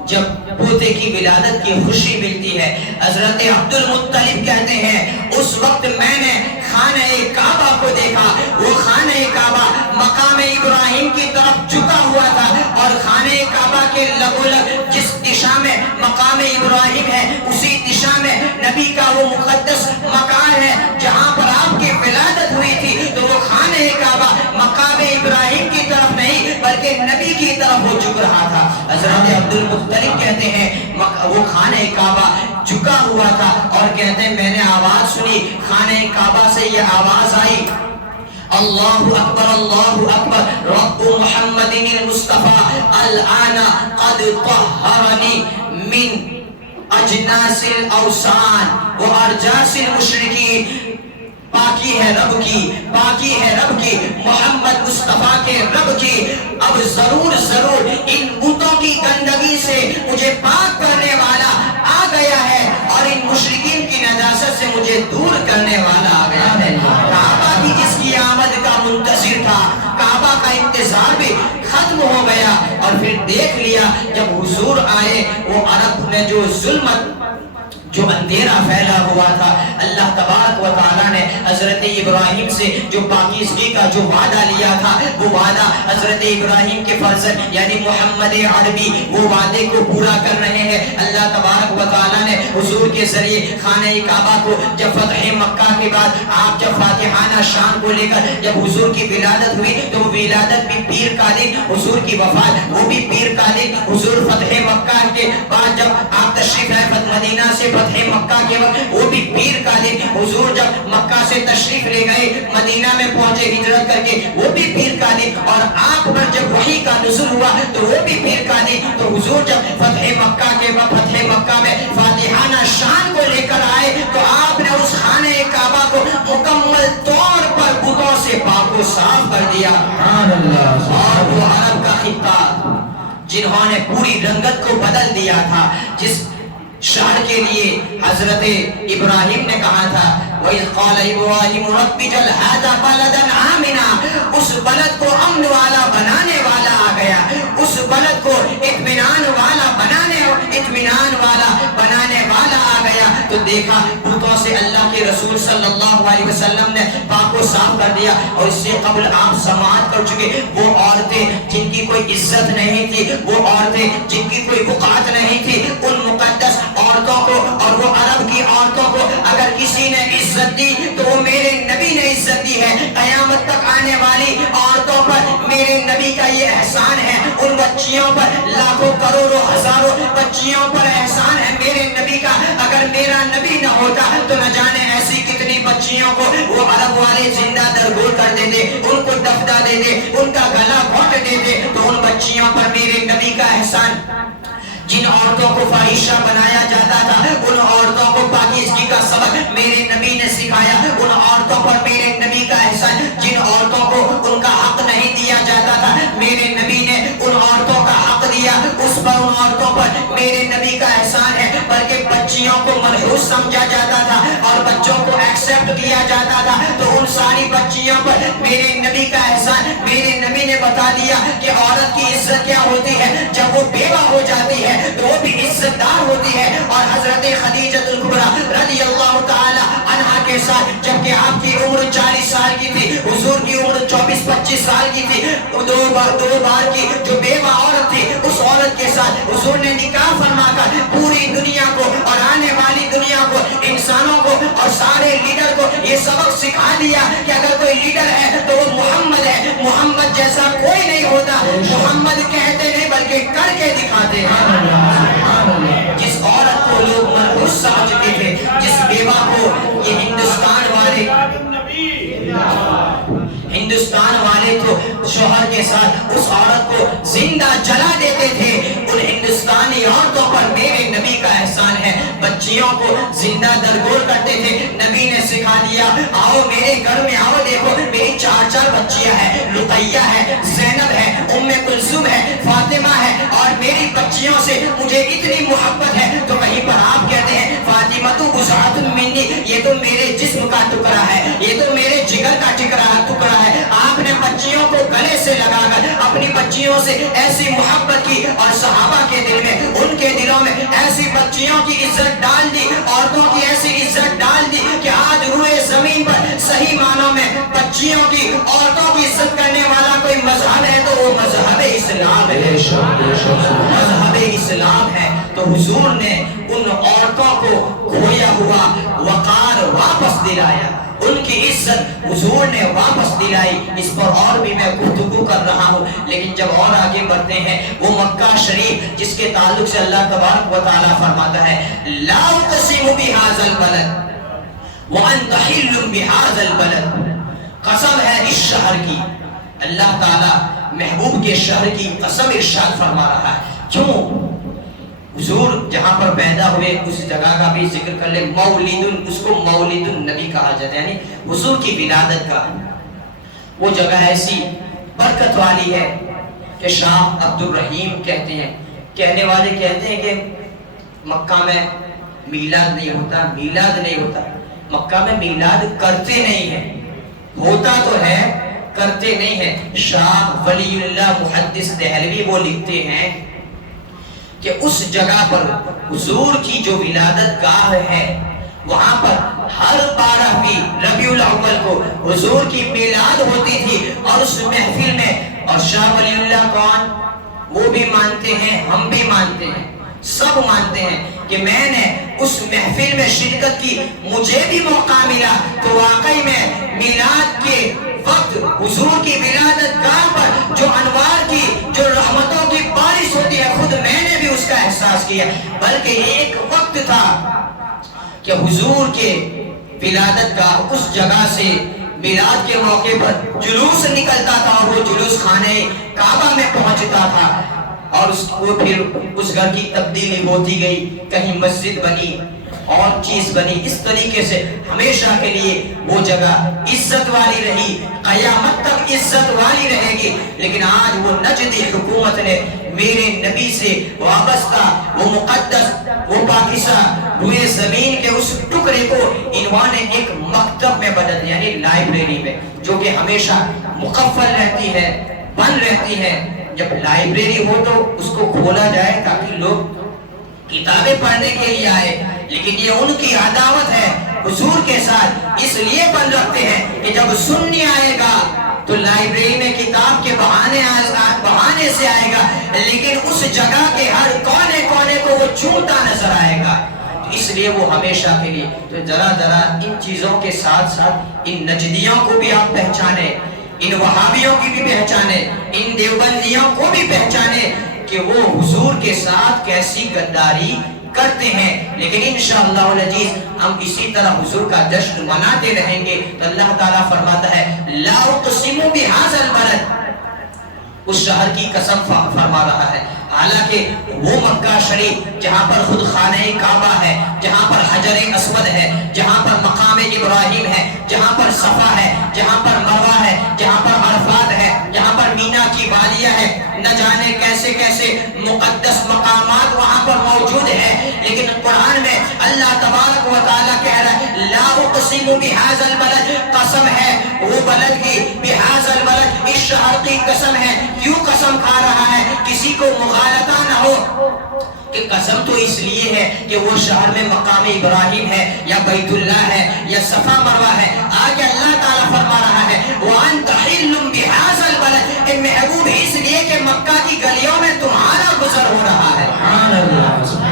جب پوتے کی ولادت کی خوشی ملتی ہے، حضرت عبد المطلب کہتے ہیں اس وقت میں نے خانہ کعبہ کو دیکھا، وہ خانہ کعبہ مقام ابراہیم کی طرف جھکا ہوا تھا، اور خانہ کعبہ کے لگولگ جس دشا میں مقام ابراہیم ہے اسی دشا میں نبی کا وہ مقدس مکان ہے جہاں پر آپ کی ولادت ہوئی تھی، تو وہ خانہ کعبہ مقام ابراہیم کی طرف نہیں بلکہ نبی کی طرف وہ جھک رہا تھا۔ حضرت عبد المطلب کہتے ہیں وہ خانہ کعبہ جھکا ہوا تھا، اور کہتے ہیں میں نے آواز سنی، خانہ کعبہ سے یہ آواز آئی، اللہ اکبر اللہ اکبر رب محمد المصطفیٰ الآن قد طہرنی من اجناس الاوثان و ارجاس المشرکین۔ پاکی ہے رب کی، پاکی ہے رب کی، محمد مصطفیٰ کے رب کی، اب ضرور ضرور ان بتوں کی گندگی سے مجھے پاک کرنے والا آ گیا ہے، اور ان مشرکین کی نجاست سے مجھے دور کرنے والا آ گیا ہے۔ کعبہ بھی جس کی آمد کا منتظر تھا، کعبہ کا انتظار بھی ختم ہو گیا، اور پھر دیکھ لیا جب حضور آئے، وہ عرب میں جو ظلمت جو اندھیرا پھیلا ہوا تھا، اللہ تبارک و تعالیٰ نے حضرت ابراہیم سے جو پاکیزگی کا جو وعدہ لیا تھا، وہ وعدہ حضرت ابراہیم کے فرزند یعنی محمد عربی وہ وعدے کو پورا کر رہے ہیں۔ اللہ تبارک و تعالیٰ نے حضور کے ذریعے خانہ کعبہ کو جب فتح مکہ کے بعد آپ جب فاتحانہ شان کو لے کر جب حضور کی ولادت ہوئی، تو وہ ولادت بھی پیر کا دن، حضور کی وفات وہ بھی پیر کا دن، حضور فتح مکہ کے بعد جب آپ تشریف لائے مدینہ سے فتح مکہ کے وقت وہ بھی پیر کا دن، حضور جب مکہ سے تشریف لے گئے مدینہ میں پہنچے ہجرت کر کے، وہ بھی پیر کا دن، اور آپ پر جب وحی کا نزول ہوا تو وہ بھی پیر کا دن۔ تو حضور جب فتح مکہ کے وقت فتح مکہ میں فاتحانہ شان کو لے کر آئے تو آپ نے اس خانہ کعبہ کو مکمل طور پر بتوں سے پاک و صاف کر دیا۔ سبحان اللہ۔ اور وہ عرب کا خطہ جنہوں نے پوری رنگت کو بدل دیا تھا، جس شہر کے لیے حضرت ابراہیم نے کہا تھا وَإِذْ قَالَ إِبْرَاهِيمُ رَبِّ اجْعَلْ هَٰذَا بَلَدًا آمِنًا، اس بلد کو امن والا بنانے والا آ گیا، اس بلد کو اطمینان والا بنانے والا آ گیا۔ تو دیکھا بتوں سے اللہ کے رسول صلی اللہ علیہ وسلم نے پاک و صاف کر دیا۔ اور اس سے قبل آپ سماعت کر چکے وہ عورتیں جن کی کوئی عزت نہیں تھی، وہ عورتیں جن کی کوئی وقات نہیں تھی، ان مقدس عورتوں کو اور وہ عرب کی عورتوں کو اگر کسی نے عزت دی تو وہ میرے نبی نے عزت دی ہے۔ قیامت تک آنے والی عورتوں پر میرے نبی کا یہ احسان ہے، ان بچیوں پر لاکھوں کروڑوں ہزاروں بچیوں پر احسان ہے میرے نبی کا۔ اگر میرا نبی نہ ہوتا تو نہ جانے ایسی کتنی بچیوں کو وہ عرب والے زندہ درگور کر دیتے، ان کو دفنا دیتے، ان کا گلا گھونٹ دیتے۔ تو ان بچیوں پر میرے نبی کا احسان، جن عورتوں کو فاحشہ بنایا جاتا تھا ان عورتوں کو پاکیزگی کا سبق میرے نبی نے سکھایا، ان عورتوں پر میرے نبی کا احسان، جن عورتوں کو ان کا حق نہیں دیا جاتا تھا میرے نبی نے ان عورتوں کا حق دیا، اس پر ان عورتوں پر میرے نبی کا احسان ہے۔ بلکہ بچیوں کو منحوس سمجھا جاتا تھا اور بچوں کو ایکسپٹ کیا جاتا تھا، تو ان ساری بچیوں پر میرے نبی کا احسان، میرے نبی نے بتا دیا کہ عورت کی عزت کیا ہوتی ہے جب وہ بیوہ ہو جاتی ہے تو وہ بھی عزت دار ہوتی ہے۔ اور حضرت خدیجہ الکبریٰ رضی اللہ تعالی عنہا کے ساتھ جبکہ آپ کی عمر 40 سال کی تھی، حضور کی عمر 24-25 سال کی تھی، دو بار کی جو بیوہ عورت تھی اس عورت کے ساتھ حضور نے نکاح فرما کر پوری دنیا کو اور آنے والی دنیا کو، انسانوں کو اور سارے لیڈر کو یہ سبق سکھا دیا کہ اگر کوئی لیڈر ہے تو وہ محمد ہے، محمد جیسا کوئی نہیں ہوتا۔ محمد کہتے نہیں بلکہ کر کے دکھاتے ہیں۔ جس عورت کو لوگ منحوس سمجھتے تھے، جس بیوہ کو یہ ہندوستان والے تو شوہر کے ساتھ اس عورت کو زندہ جلا دیتے تھے، ان ہندوستانی عورتوں پر میرے نبی کا احسان ہے، بچیوں کو زندہ درگور کرتے تھے۔ نبی نے سکھا دیا آؤ میرے گھر میں آؤ، دیکھو میری 4 بچیاں ہیں، رقیہ ہے، زینب ہے، ام کلثوم ہے، فاطمہ ہے، اور میری بچیوں سے مجھے اتنی محبت ہے۔ تو کہیں پر آپ کہتے ہیں فاطمہ تو بضعۃ منی، یہ تو میرے جسم کا ٹکڑا ہے، یہ تو میرے جگر کا ٹکڑا ہے۔ آپ نے بچیوں کو گلے سے لگا کر اپنی بچیوں سے ایسی محبت کی اور صحابہ کے دل میں، ان کے دلوں میں ایسی بچیوں کی عزت ڈال دی، عورتوں کی ایسی عزت ڈال دی کہ آج روئے زمین پر صحیح معنوں میں بچیوں کی، عورتوں کی عزت کرنے والا کوئی مذہب ہے تو وہ مذہب اسلام ہے، مذہب اسلام ہے۔ تو حضور نے ان عورتوں کو کھویا ہوا وقار واپس دلایا، ان کی عزت حضور نے واپس دلائی۔ اس پر اور بھی میں گفتگو کر رہا ہوں، لیکن جب اور آگے بڑھتے ہیں وہ مکہ شریف جس کے تعلق سے اللہ تبارک و تعالی فرماتا ہے لا اقسم بهذا البلد وانت حل بهذا البلد، قسم ہے اس شہر کی، اللہ تعالی محبوب کے شہر کی قسم ارشاد فرما رہا ہے۔ کیوں؟ حضور جہاں پر پیدا ہوئے اس جگہ کا بھی ذکر کر لے، مولد، اس کو مولد النبی کہا جاتا ہے، یعنی حضور کی ولادت کا وہ جگہ ایسی برکت والی ہے کہ شاہ عبد الرحیم کہتے ہیں، کہنے والے کہتے ہیں کہ مکہ میں میلاد نہیں ہوتا، میلاد نہیں ہوتا، مکہ میں میلاد کرتے نہیں ہیں، ہوتا تو ہے کرتے نہیں ہیں۔ شاہ ولی اللہ محدث دہلوی وہ لکھتے ہیں کہ اس جگہ پر حضور کی جو ولادت گاہ ہے وہاں پر ہر 12ویں ربیع الاول کو حضور کی میلاد ہوتی تھی، اور اس محفل میں، اور شاہ ولی اللہ کون؟ وہ بھی مانتے ہیں، ہم بھی مانتے ہیں، سب مانتے ہیں کہ میں نے اس محفل میں شرکت کی، مجھے بھی موقع ملا تو واقعی میں میلاد کے وقت حضور کی ولادت گاہ پر جو انوار کی، جو رحمتوں کی بارش ہوتی ہے، خود میں نے بھی اس کا احساس کیا۔ بلکہ ایک وقت تھا کہ حضور کے ولادت کا اس جگہ سے میلاد کے موقع پر جلوس نکلتا تھا اور وہ جلوس خانے کعبہ میں پہنچتا تھا اور اس کو پھر اس گھر کی تبدیلی ہوتی گئی، کہیں مسجد بنی اور چیز بنی، اس طریقے سے ہمیشہ کے لیے وہ جگہ عزت والی رہی، قیامت تک عزت والی رہے گی۔ لیکن آج وہ نجدی حکومت نے میرے نبی سے وابستہ وہ مقدس وہ پاکیزہ روئے زمین کے اس ٹکڑے کو انہوں نے ایک مکتب میں بدل دیا، یعنی لائبریری میں، جو کہ ہمیشہ مقفل رہتی ہے، بند رہتی ہے۔ جب لائبریری ہو تو اس کو کھولا جائے تاکہ لوگ کتابیں پڑھنے کے لیے آئے، لیکن یہ ان کی عداوت ہے حضور کے ساتھ، اس لیے بند رکھتے ہیں کہ جب سنی آئے گا تو لائبریری میں کتاب کے بہانے سے آئے گا، لیکن اس جگہ کے ہر کونے کونے کو وہ چومتا نظر آئے گا، اس لیے وہ ہمیشہ کے لیے۔ تو ذرا ان چیزوں کے ساتھ ساتھ ان نجدیوں کو بھی آپ پہچانے، ان وہابیوں کی بھی پہچانے، ان دیوبندیوں کو بھی پہچانے کہ وہ حضور کے ساتھ کیسی غداری کرتے ہیں۔ لیکن انشاءاللہ العزیز ہم اسی طرح حضور کا جشن مناتے رہیں گے تو اللہ تعالیٰ فرماتا ہے لا اقسم بہذا البلد، اس شہر کی قسم فرما رہا ہے، حالانکہ وہ مکہ شریف جہاں پر خود خانہ کعبہ ہے، جہاں پر حجر اسود ہے، جہاں پر مقام ابراہیم ہے، جہاں پر صفا ہے، جہاں پر مروہ ہے، جہاں پر عرفات ہے، جہاں پر مینا کی والیہ ہے، نہ جانے کیسے کیسے مقدس مقامات وہاں پر موجود ہے، لیکن قرآن میں اللہ تبارک و تعالیٰ کہہ رہا ہے لا اقسم بہذا البلد، قسم ہے وہ بلد کی، بہذا البلد اس شہر کی قسم ہے۔ کیوں قسم کھا رہا ہے؟ کسی کو مغالطہ نہ ہو کہ قسم تو اس لیے ہے کہ وہ شہر میں مقام ابراہیم ہے یا بیت اللہ ہے یا صفا مروہ ہے۔ آگے اللہ تعالیٰ فرما رہا ہے وَأَنْتَ حِلٌّ بِهَذَا الْبَلَدِ، اے محبوب اس لیے کہ مکہ کی گلیوں میں تمہارا گزر ہو رہا ہے۔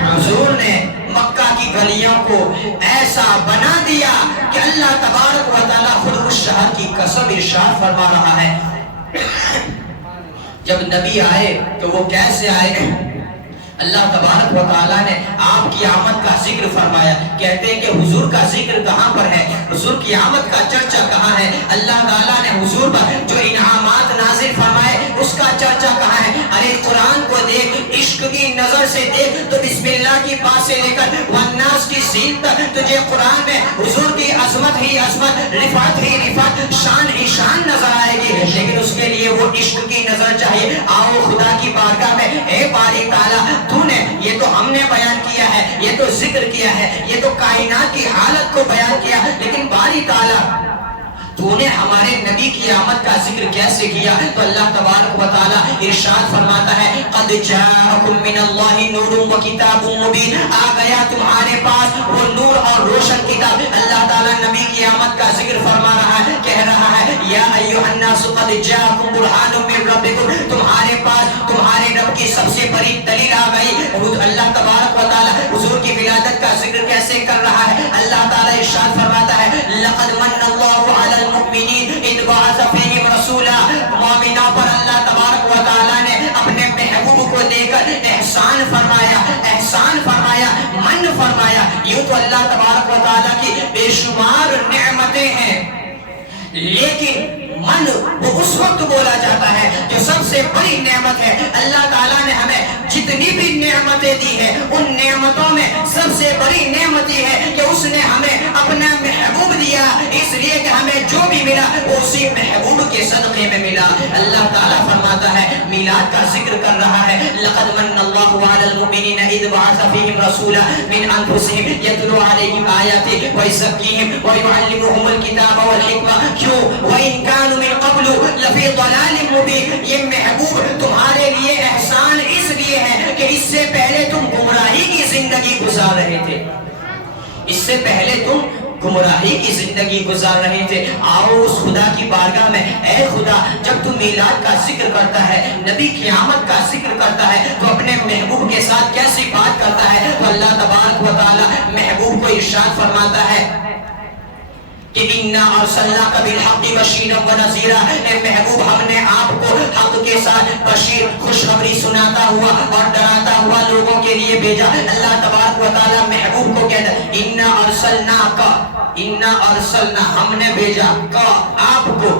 حضور نے مکہ کی گلیوں کو ایسا بنا دیا کہ اللہ تبارک و تعالیٰ خود اس شہر کی قسم ارشاد فرما رہا ہے۔ جب نبی آئے تو وہ کیسے آئے؟ اللہ تبارک و تعالیٰ نے آپ کی آمد کا ذکر فرمایا، کہتے ہیں کہ حضور کا ذکر کہاں پر ہے، حضور کی آمد کا چرچا کہاں ہے؟ اللہ تعالیٰ نے حضور پر جو انعامات نازل فرمائے اس کا چرچا کہاں ہے؟ ارے قرآن کو دیکھ، عشق کی نظر سے دیکھ تو بسم اللہ کی بات سے لے کر والناس کی سین تک تجھے قرآن میں حضور کی عظمت ہی عظمت، رفعت ہی رفعت، شان ہی شان نظر آئے گی، لیکن اس کے لیے وہ عشق کی نظر چاہیے۔ آؤ خدا کی بارگاہ میں، اے باری تعالیٰ تو نے یہ تو ہم نے بیان کیا ہے، یہ تو ذکر کیا ہے، یہ تو کائنات کی حالت کو بیان کیا، لیکن باری تعالیٰ تو نے ہمارے نبی کی آمد کا ذکر کیسے کیا؟ تو اللہ تبارک و تعالیٰ ارشاد فرماتا ہے قد جاءکم من اللہ نور و کتاب مبین، آ گیا تمہارے پاس وہ نور اور روشن کتاب۔ اللہ تعالیٰ نبی کی آمد کا ذکر فرما رہا ہے، کہہ رہا ہے یا ایھا الناس قد جاءکم برہان من ربکم، تمہارے پاس تمہارے رب کی سب سے بڑی دلیل آ گئی۔ اللہ تبارک و تعالیٰ حضور کی ولادت کا ذکر کیسے کر رہا ہے؟ اللہ تعالیٰ ارشاد فرماتا ہے لقد من اللہ علی المؤمنین اذ بعث فیہم رسولا، مومنوں پر اللہ تبارک و تعالیٰ نے اپنے محبوب کو دے کر احسان فرمایا، احسان فرمایا، من فرمایا۔ یہ تو اللہ تبارک و تعالیٰ کی بے شمار نعمتیں ہیں، لیکن من وہ اس وقت بولا جاتا ہے جو سب سے بڑی نعمت ہے۔ اللہ تعالیٰ نے ہمیں جتنی بھی نعمتیں دی ہیں ان نعمتوں میں سب سے بڑی نعمت یہ ہے کہ اس نے ہمیں اپنا محبوب دیا، اس لیے کہ ہمیں جو بھی ملا وہ اسی محبوب کے صدقے میں ملا۔ اللہ تعالیٰ فرماتا ہے میلاد کا ذکر کر رہا ہے لقد من اللہ علی المؤمنین اذ بعث فیہم رسولا من انفسہم یتلو علیہم آیاتہ ویزکیہم ویعلمہم الکتاب والحکمہ، کیوں وَإِن كَانُوا من قبل لفی ضلال مبین، یہ محبوب تمہارے لیے احسان اس لیے ہے کہ اس سے پہلے تم گمراہی کی زندگی گزار رہے تھے، اس سے پہلے تم گمراہی کی زندگی گزار رہے تھے۔ آؤ اس خدا کی بارگاہ میں، اے خدا جب تم میلاد کا ذکر کرتا ہے، نبی کی آمد کا ذکر کرتا ہے تو اپنے محبوب کے ساتھ کیسی بات کرتا ہے؟ تو اللہ تبارک و تعالی محبوب کو ارشاد فرماتا ہے کہ اِنَّا أَرْسَلْنَاكَ بِالْحَقِّ بَشِيرًا وَنَذِيرًا، اے محبوب ہم نے آپ کو حق کے ساتھ بشیر خوشخبری سناتا ہوا اور ڈراتا ہوا لوگوں کے لیے بھیجا۔ اللہ تبارک و تعالیٰ محبوب کو کہتا ہے اِنَّا أَرْسَلْنَاكَ، اِنَّا أَرْسَلْنَا، ہم نے بھیجا کا آپ کو۔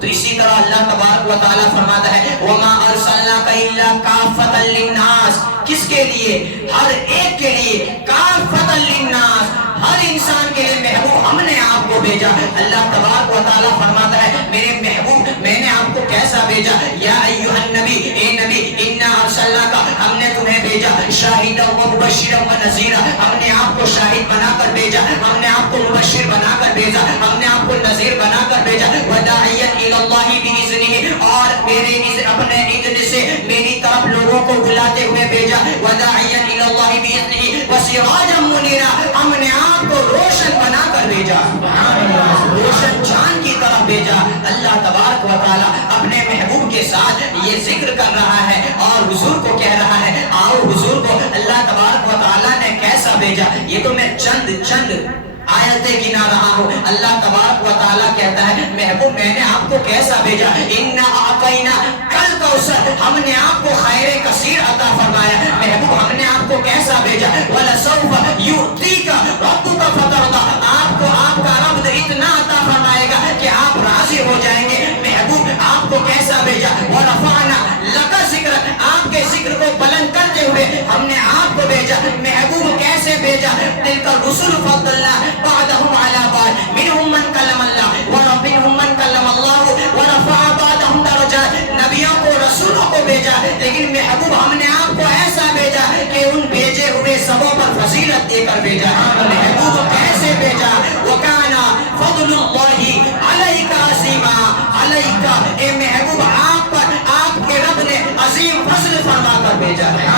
تو اسی طرح اللہ تبارک و تعالیٰ فرماتا ہے وَمَا أَرْسَلْنَاكَ إِلَّا كَافَّةً لِلنَّاسِ، کس کے لیے؟ ہر ایک کے لیے، کافۃ للناس، ہر انسان کے لیے محبوب ہم نے آپ کو بھیجا۔ اللہ تبارک و تعالیٰ فرماتا ہے میرے محبوب میں نے آپ کو کیسا بھیجا؟ یا ایھا النبی، اے نبی، انا ارسلناک، ہم نے تمہیں بھیجا شاہدا و مبشرا و نذیرا، ہم نے آپ کو شاہد بنا کر بھیجا، ہم نے آپ کو مبشر بنا کر بھیجا، ہم نے آپ کو نذیر بنا کر بھیجا، وداعیا الی اللہ باذنہ، اور میرے اپنے اذن سے میری طرف لوگوں کو بلاتے ہوئے بھیجا، وداعیا الی اللہ باذنہ وسراجا منیرا، ہم نے آپ کو روشن بنا کر بھیجا، روشن چاند کی طرف بھیجا۔ اللہ تبارک و تعالیٰ اپنے محبوب کے ساتھ یہ ذکر کر رہا ہے اور حضور کو کہہ رہا ہے آؤ حضور کو اللہ تبارک و تعالیٰ نے کیسا بھیجا۔ یہ تو میں چند آیتیں گنا رہا ہوں۔ اللہ تبارک و تعالیٰ کہتا ہے محبوب میں نے آپ کو کیسا بھیجا، اِنَّا أَعْطَيْنَاكَ الْكَوْثَرَ، ہم نے آپ کو خیر کثیر عطا فرمایا۔ محبوب ہم نے آپ کو کیسا بھیجا، وَلَسَوْفَ يُؤْتِيكَ رَبُّكَ فَتَرْضَىٰ، آپ کو آپ کا رب اتنا عطا فرمائے گا کہ آپ راضی ہو جائیں گے۔ محبوب آپ کو کیسا بھیجا، وَرَفَعْنَا لَكَ ذِكْرَكَ، آپ کے ذکر کو بلند کرتے ہوئے ہم نے آپ کو بھیجا۔ محبوب کیسے بھیجا، تِلْكَ الرُّسُلُ فَضَّلْنَا بَعْضَهُمْ عَلَىٰ بَعْضٍ مِّنْهُم مَّن كَلَّمَ اللَّهُ وَمِنْهُم مَّن كَلَّمَ اللَّهُ وَرَفَعَ بَعْضَهُمْ دَرَجَاتٍ، نبیوں کو رسولوں کو بھیجا، لیکن محبوب ہم نے آپ کو ایسا بھیجا کہ ان بھیجے ہوئے سبوں پر فضیلت دے کر بھیجا۔ محبوب کیسے بھیجا، وَكَانَ فَضْلُ اللَّهِ عَلَيْكَ عَظِيمًا، عَلَيْكَ، اے محبوب آپ پر آپ کے رب نے عظیم فضل فرما کر بھیجا ہے۔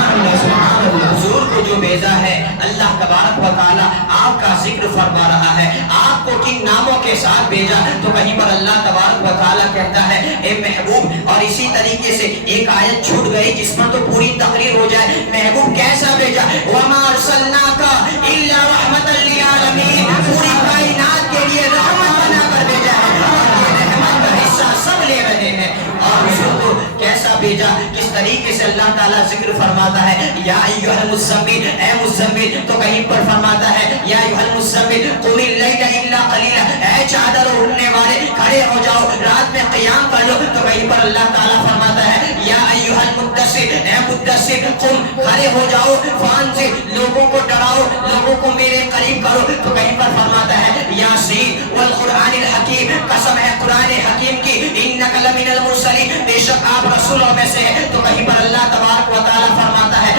حضور کو جو بھیجا ہے اللہ تبارک و تعالیٰ آپ کا ذکر فرما رہا ہے، آپ کو کن ناموں کے ساتھ بھیجا، تو کہیں پر اللہ تبارک و تعالیٰ کہتا ہے اے محبوب، اور اسی طریقے سے ایک آیت چھوٹ گئی جس پر تو پوری تقریر ہو جائے، محبوب کیسا بھیجا، وَمَا أَرْسَلْنَاكَ إِلَّا رَحْمَةً لِّلْعَالَمِينَ، پوری کائنات کے لیے رحمت بنا کر بھیجا ہے، اور یہ رحمت کا حصہ سب لے رہے ہیں۔ اور حضور کو کیسا بھیجا، کس طریقے سے اللہ تعالیٰ ذکر فرماتا ہے یا ایھا المزمل، اے مزمل، تو کہیں پر فرماتا ہے یا ایھا المزمل قم اللیل الا قلیلا، اے چادر اڑنے والے کھڑے ہو جاؤ رات میں قیام کر لو، تو کہیں پر اللہ تعالیٰ فرماتا ہے یا ایھا المدثر، اے مدثر قم، کھڑے ہو جاؤ، فانذر، لوگوں کو ڈراؤ، لوگوں کو میرے قریب کرو، تو کہیں پر فرماتا ہے یاسین والقرآن الحکیم، قسم ہے قرآن حکیم کی، انک لمن المرسلین، بے شک آپ رسولوں میں سے ہیں، تو کہیں پر اللہ تبارک و تعالیٰ فرماتا ہے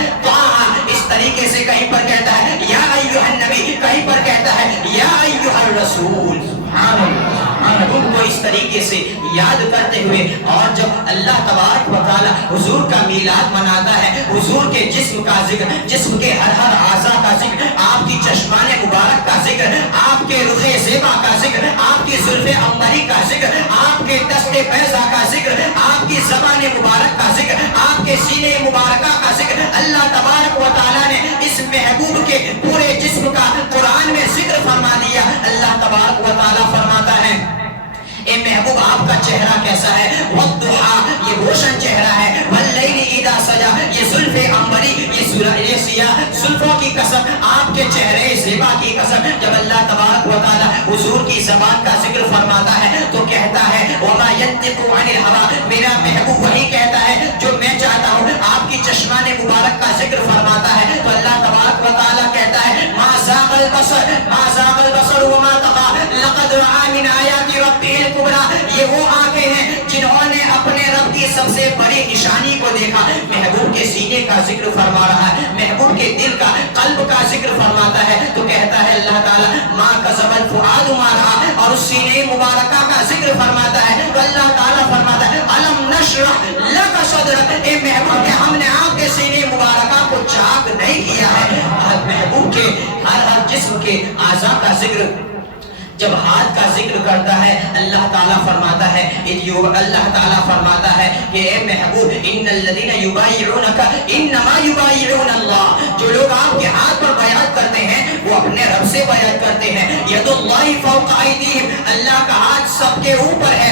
اس طریقے سے کہیں پر کہتا ہے یا ایھا النبی، کہیں پر کہتا ہے یا ایھا الرسول، ان کو اس طریقے سے یاد کرتے ہوئے، اور جب اللہ تبارک و تعالیٰ حضور کا میلاد مناتا ہے، حضور کے جسم کا ذکر، جسم کے ہر اعضاء کا ذکر، آپ کی چشمان مبارک کا ذکر، آپ کے رخ زیبا کا ذکر، آپ کی زلف عنبری کا ذکر، آپ کے دست بیضا کا ذکر، آپ کی زبان مبارک کا ذکر، آپ کے سینے مبارکہ کا ذکر، اللہ تبارک و تعالیٰ نے اس محبوب کے پورے جسم کا قرآن میں ذکر فرما دیا۔ اللہ تبارک و تعالیٰ فرماتا ہے اے محبوب آپ کا چہرہ کیسا ہے، والضحیٰ، یہ روشن چہرہ ہے، واللیل اذا سجا، یہ زلف عنبری، یہ سیاہ زلفوں کی قسم، آپ کے چہرے زیبا کی قسم۔ جب اللہ تبارک و تعالیٰ حضور کی زبان کا ذکر فرماتا ہے تو کہتا ہے وما ينطق عن الهوى، میرا محبوب وہی کہتا ہے جو میں چاہتا ہوں۔ آپ کی چشمان مبارک کا ذکر فرماتا ہے تو اللہ تبارک و تعالیٰ کہتا ہے ما زاغ البصر، ما زاغ البصر وما طغى، لقد رأى من آیات ربه الکبریٰ، یہ وہ آنکھیں ہیں جنہوں نے اپنے رب کی سب سے بڑی نشانی کو دیکھا۔ محبوب کے سینے کا ذکر فرما رہا ہے، محبوب کے دل کا، قلب کا ذکر فرماتا ہے تو کہتا ہے اللہ تعالیٰ ما کذب الفؤاد ما رأى، اور اس سینے مبارکہ کا ذکر فرماتا ہے تو اللہ تعالیٰ فرماتا ہے الم نشرح لک صدرک، اے محبوب کہ ہم نے آپ کے سینے مبارکہ کو چاک نہیں کیا ہے۔ محبوب کے ہر جسم کے اعضاء کا ذکر جب ہاتھ کا ذکر کرتا ہے اللہ تعالیٰ فرماتا ہے اللہ تعالیٰ فرماتا ہے کہ اے محبوب ان الذین یبایعونک انما یبایعون اللہ، جو لوگ آپ کے ہاتھ پر بیعت کرتے ہیں وہ اپنے رب سے بیعت کرتے ہیں۔ ید اللہ فوق ایدیہم، اللہ کا ہاتھ سب کے اوپر ہے۔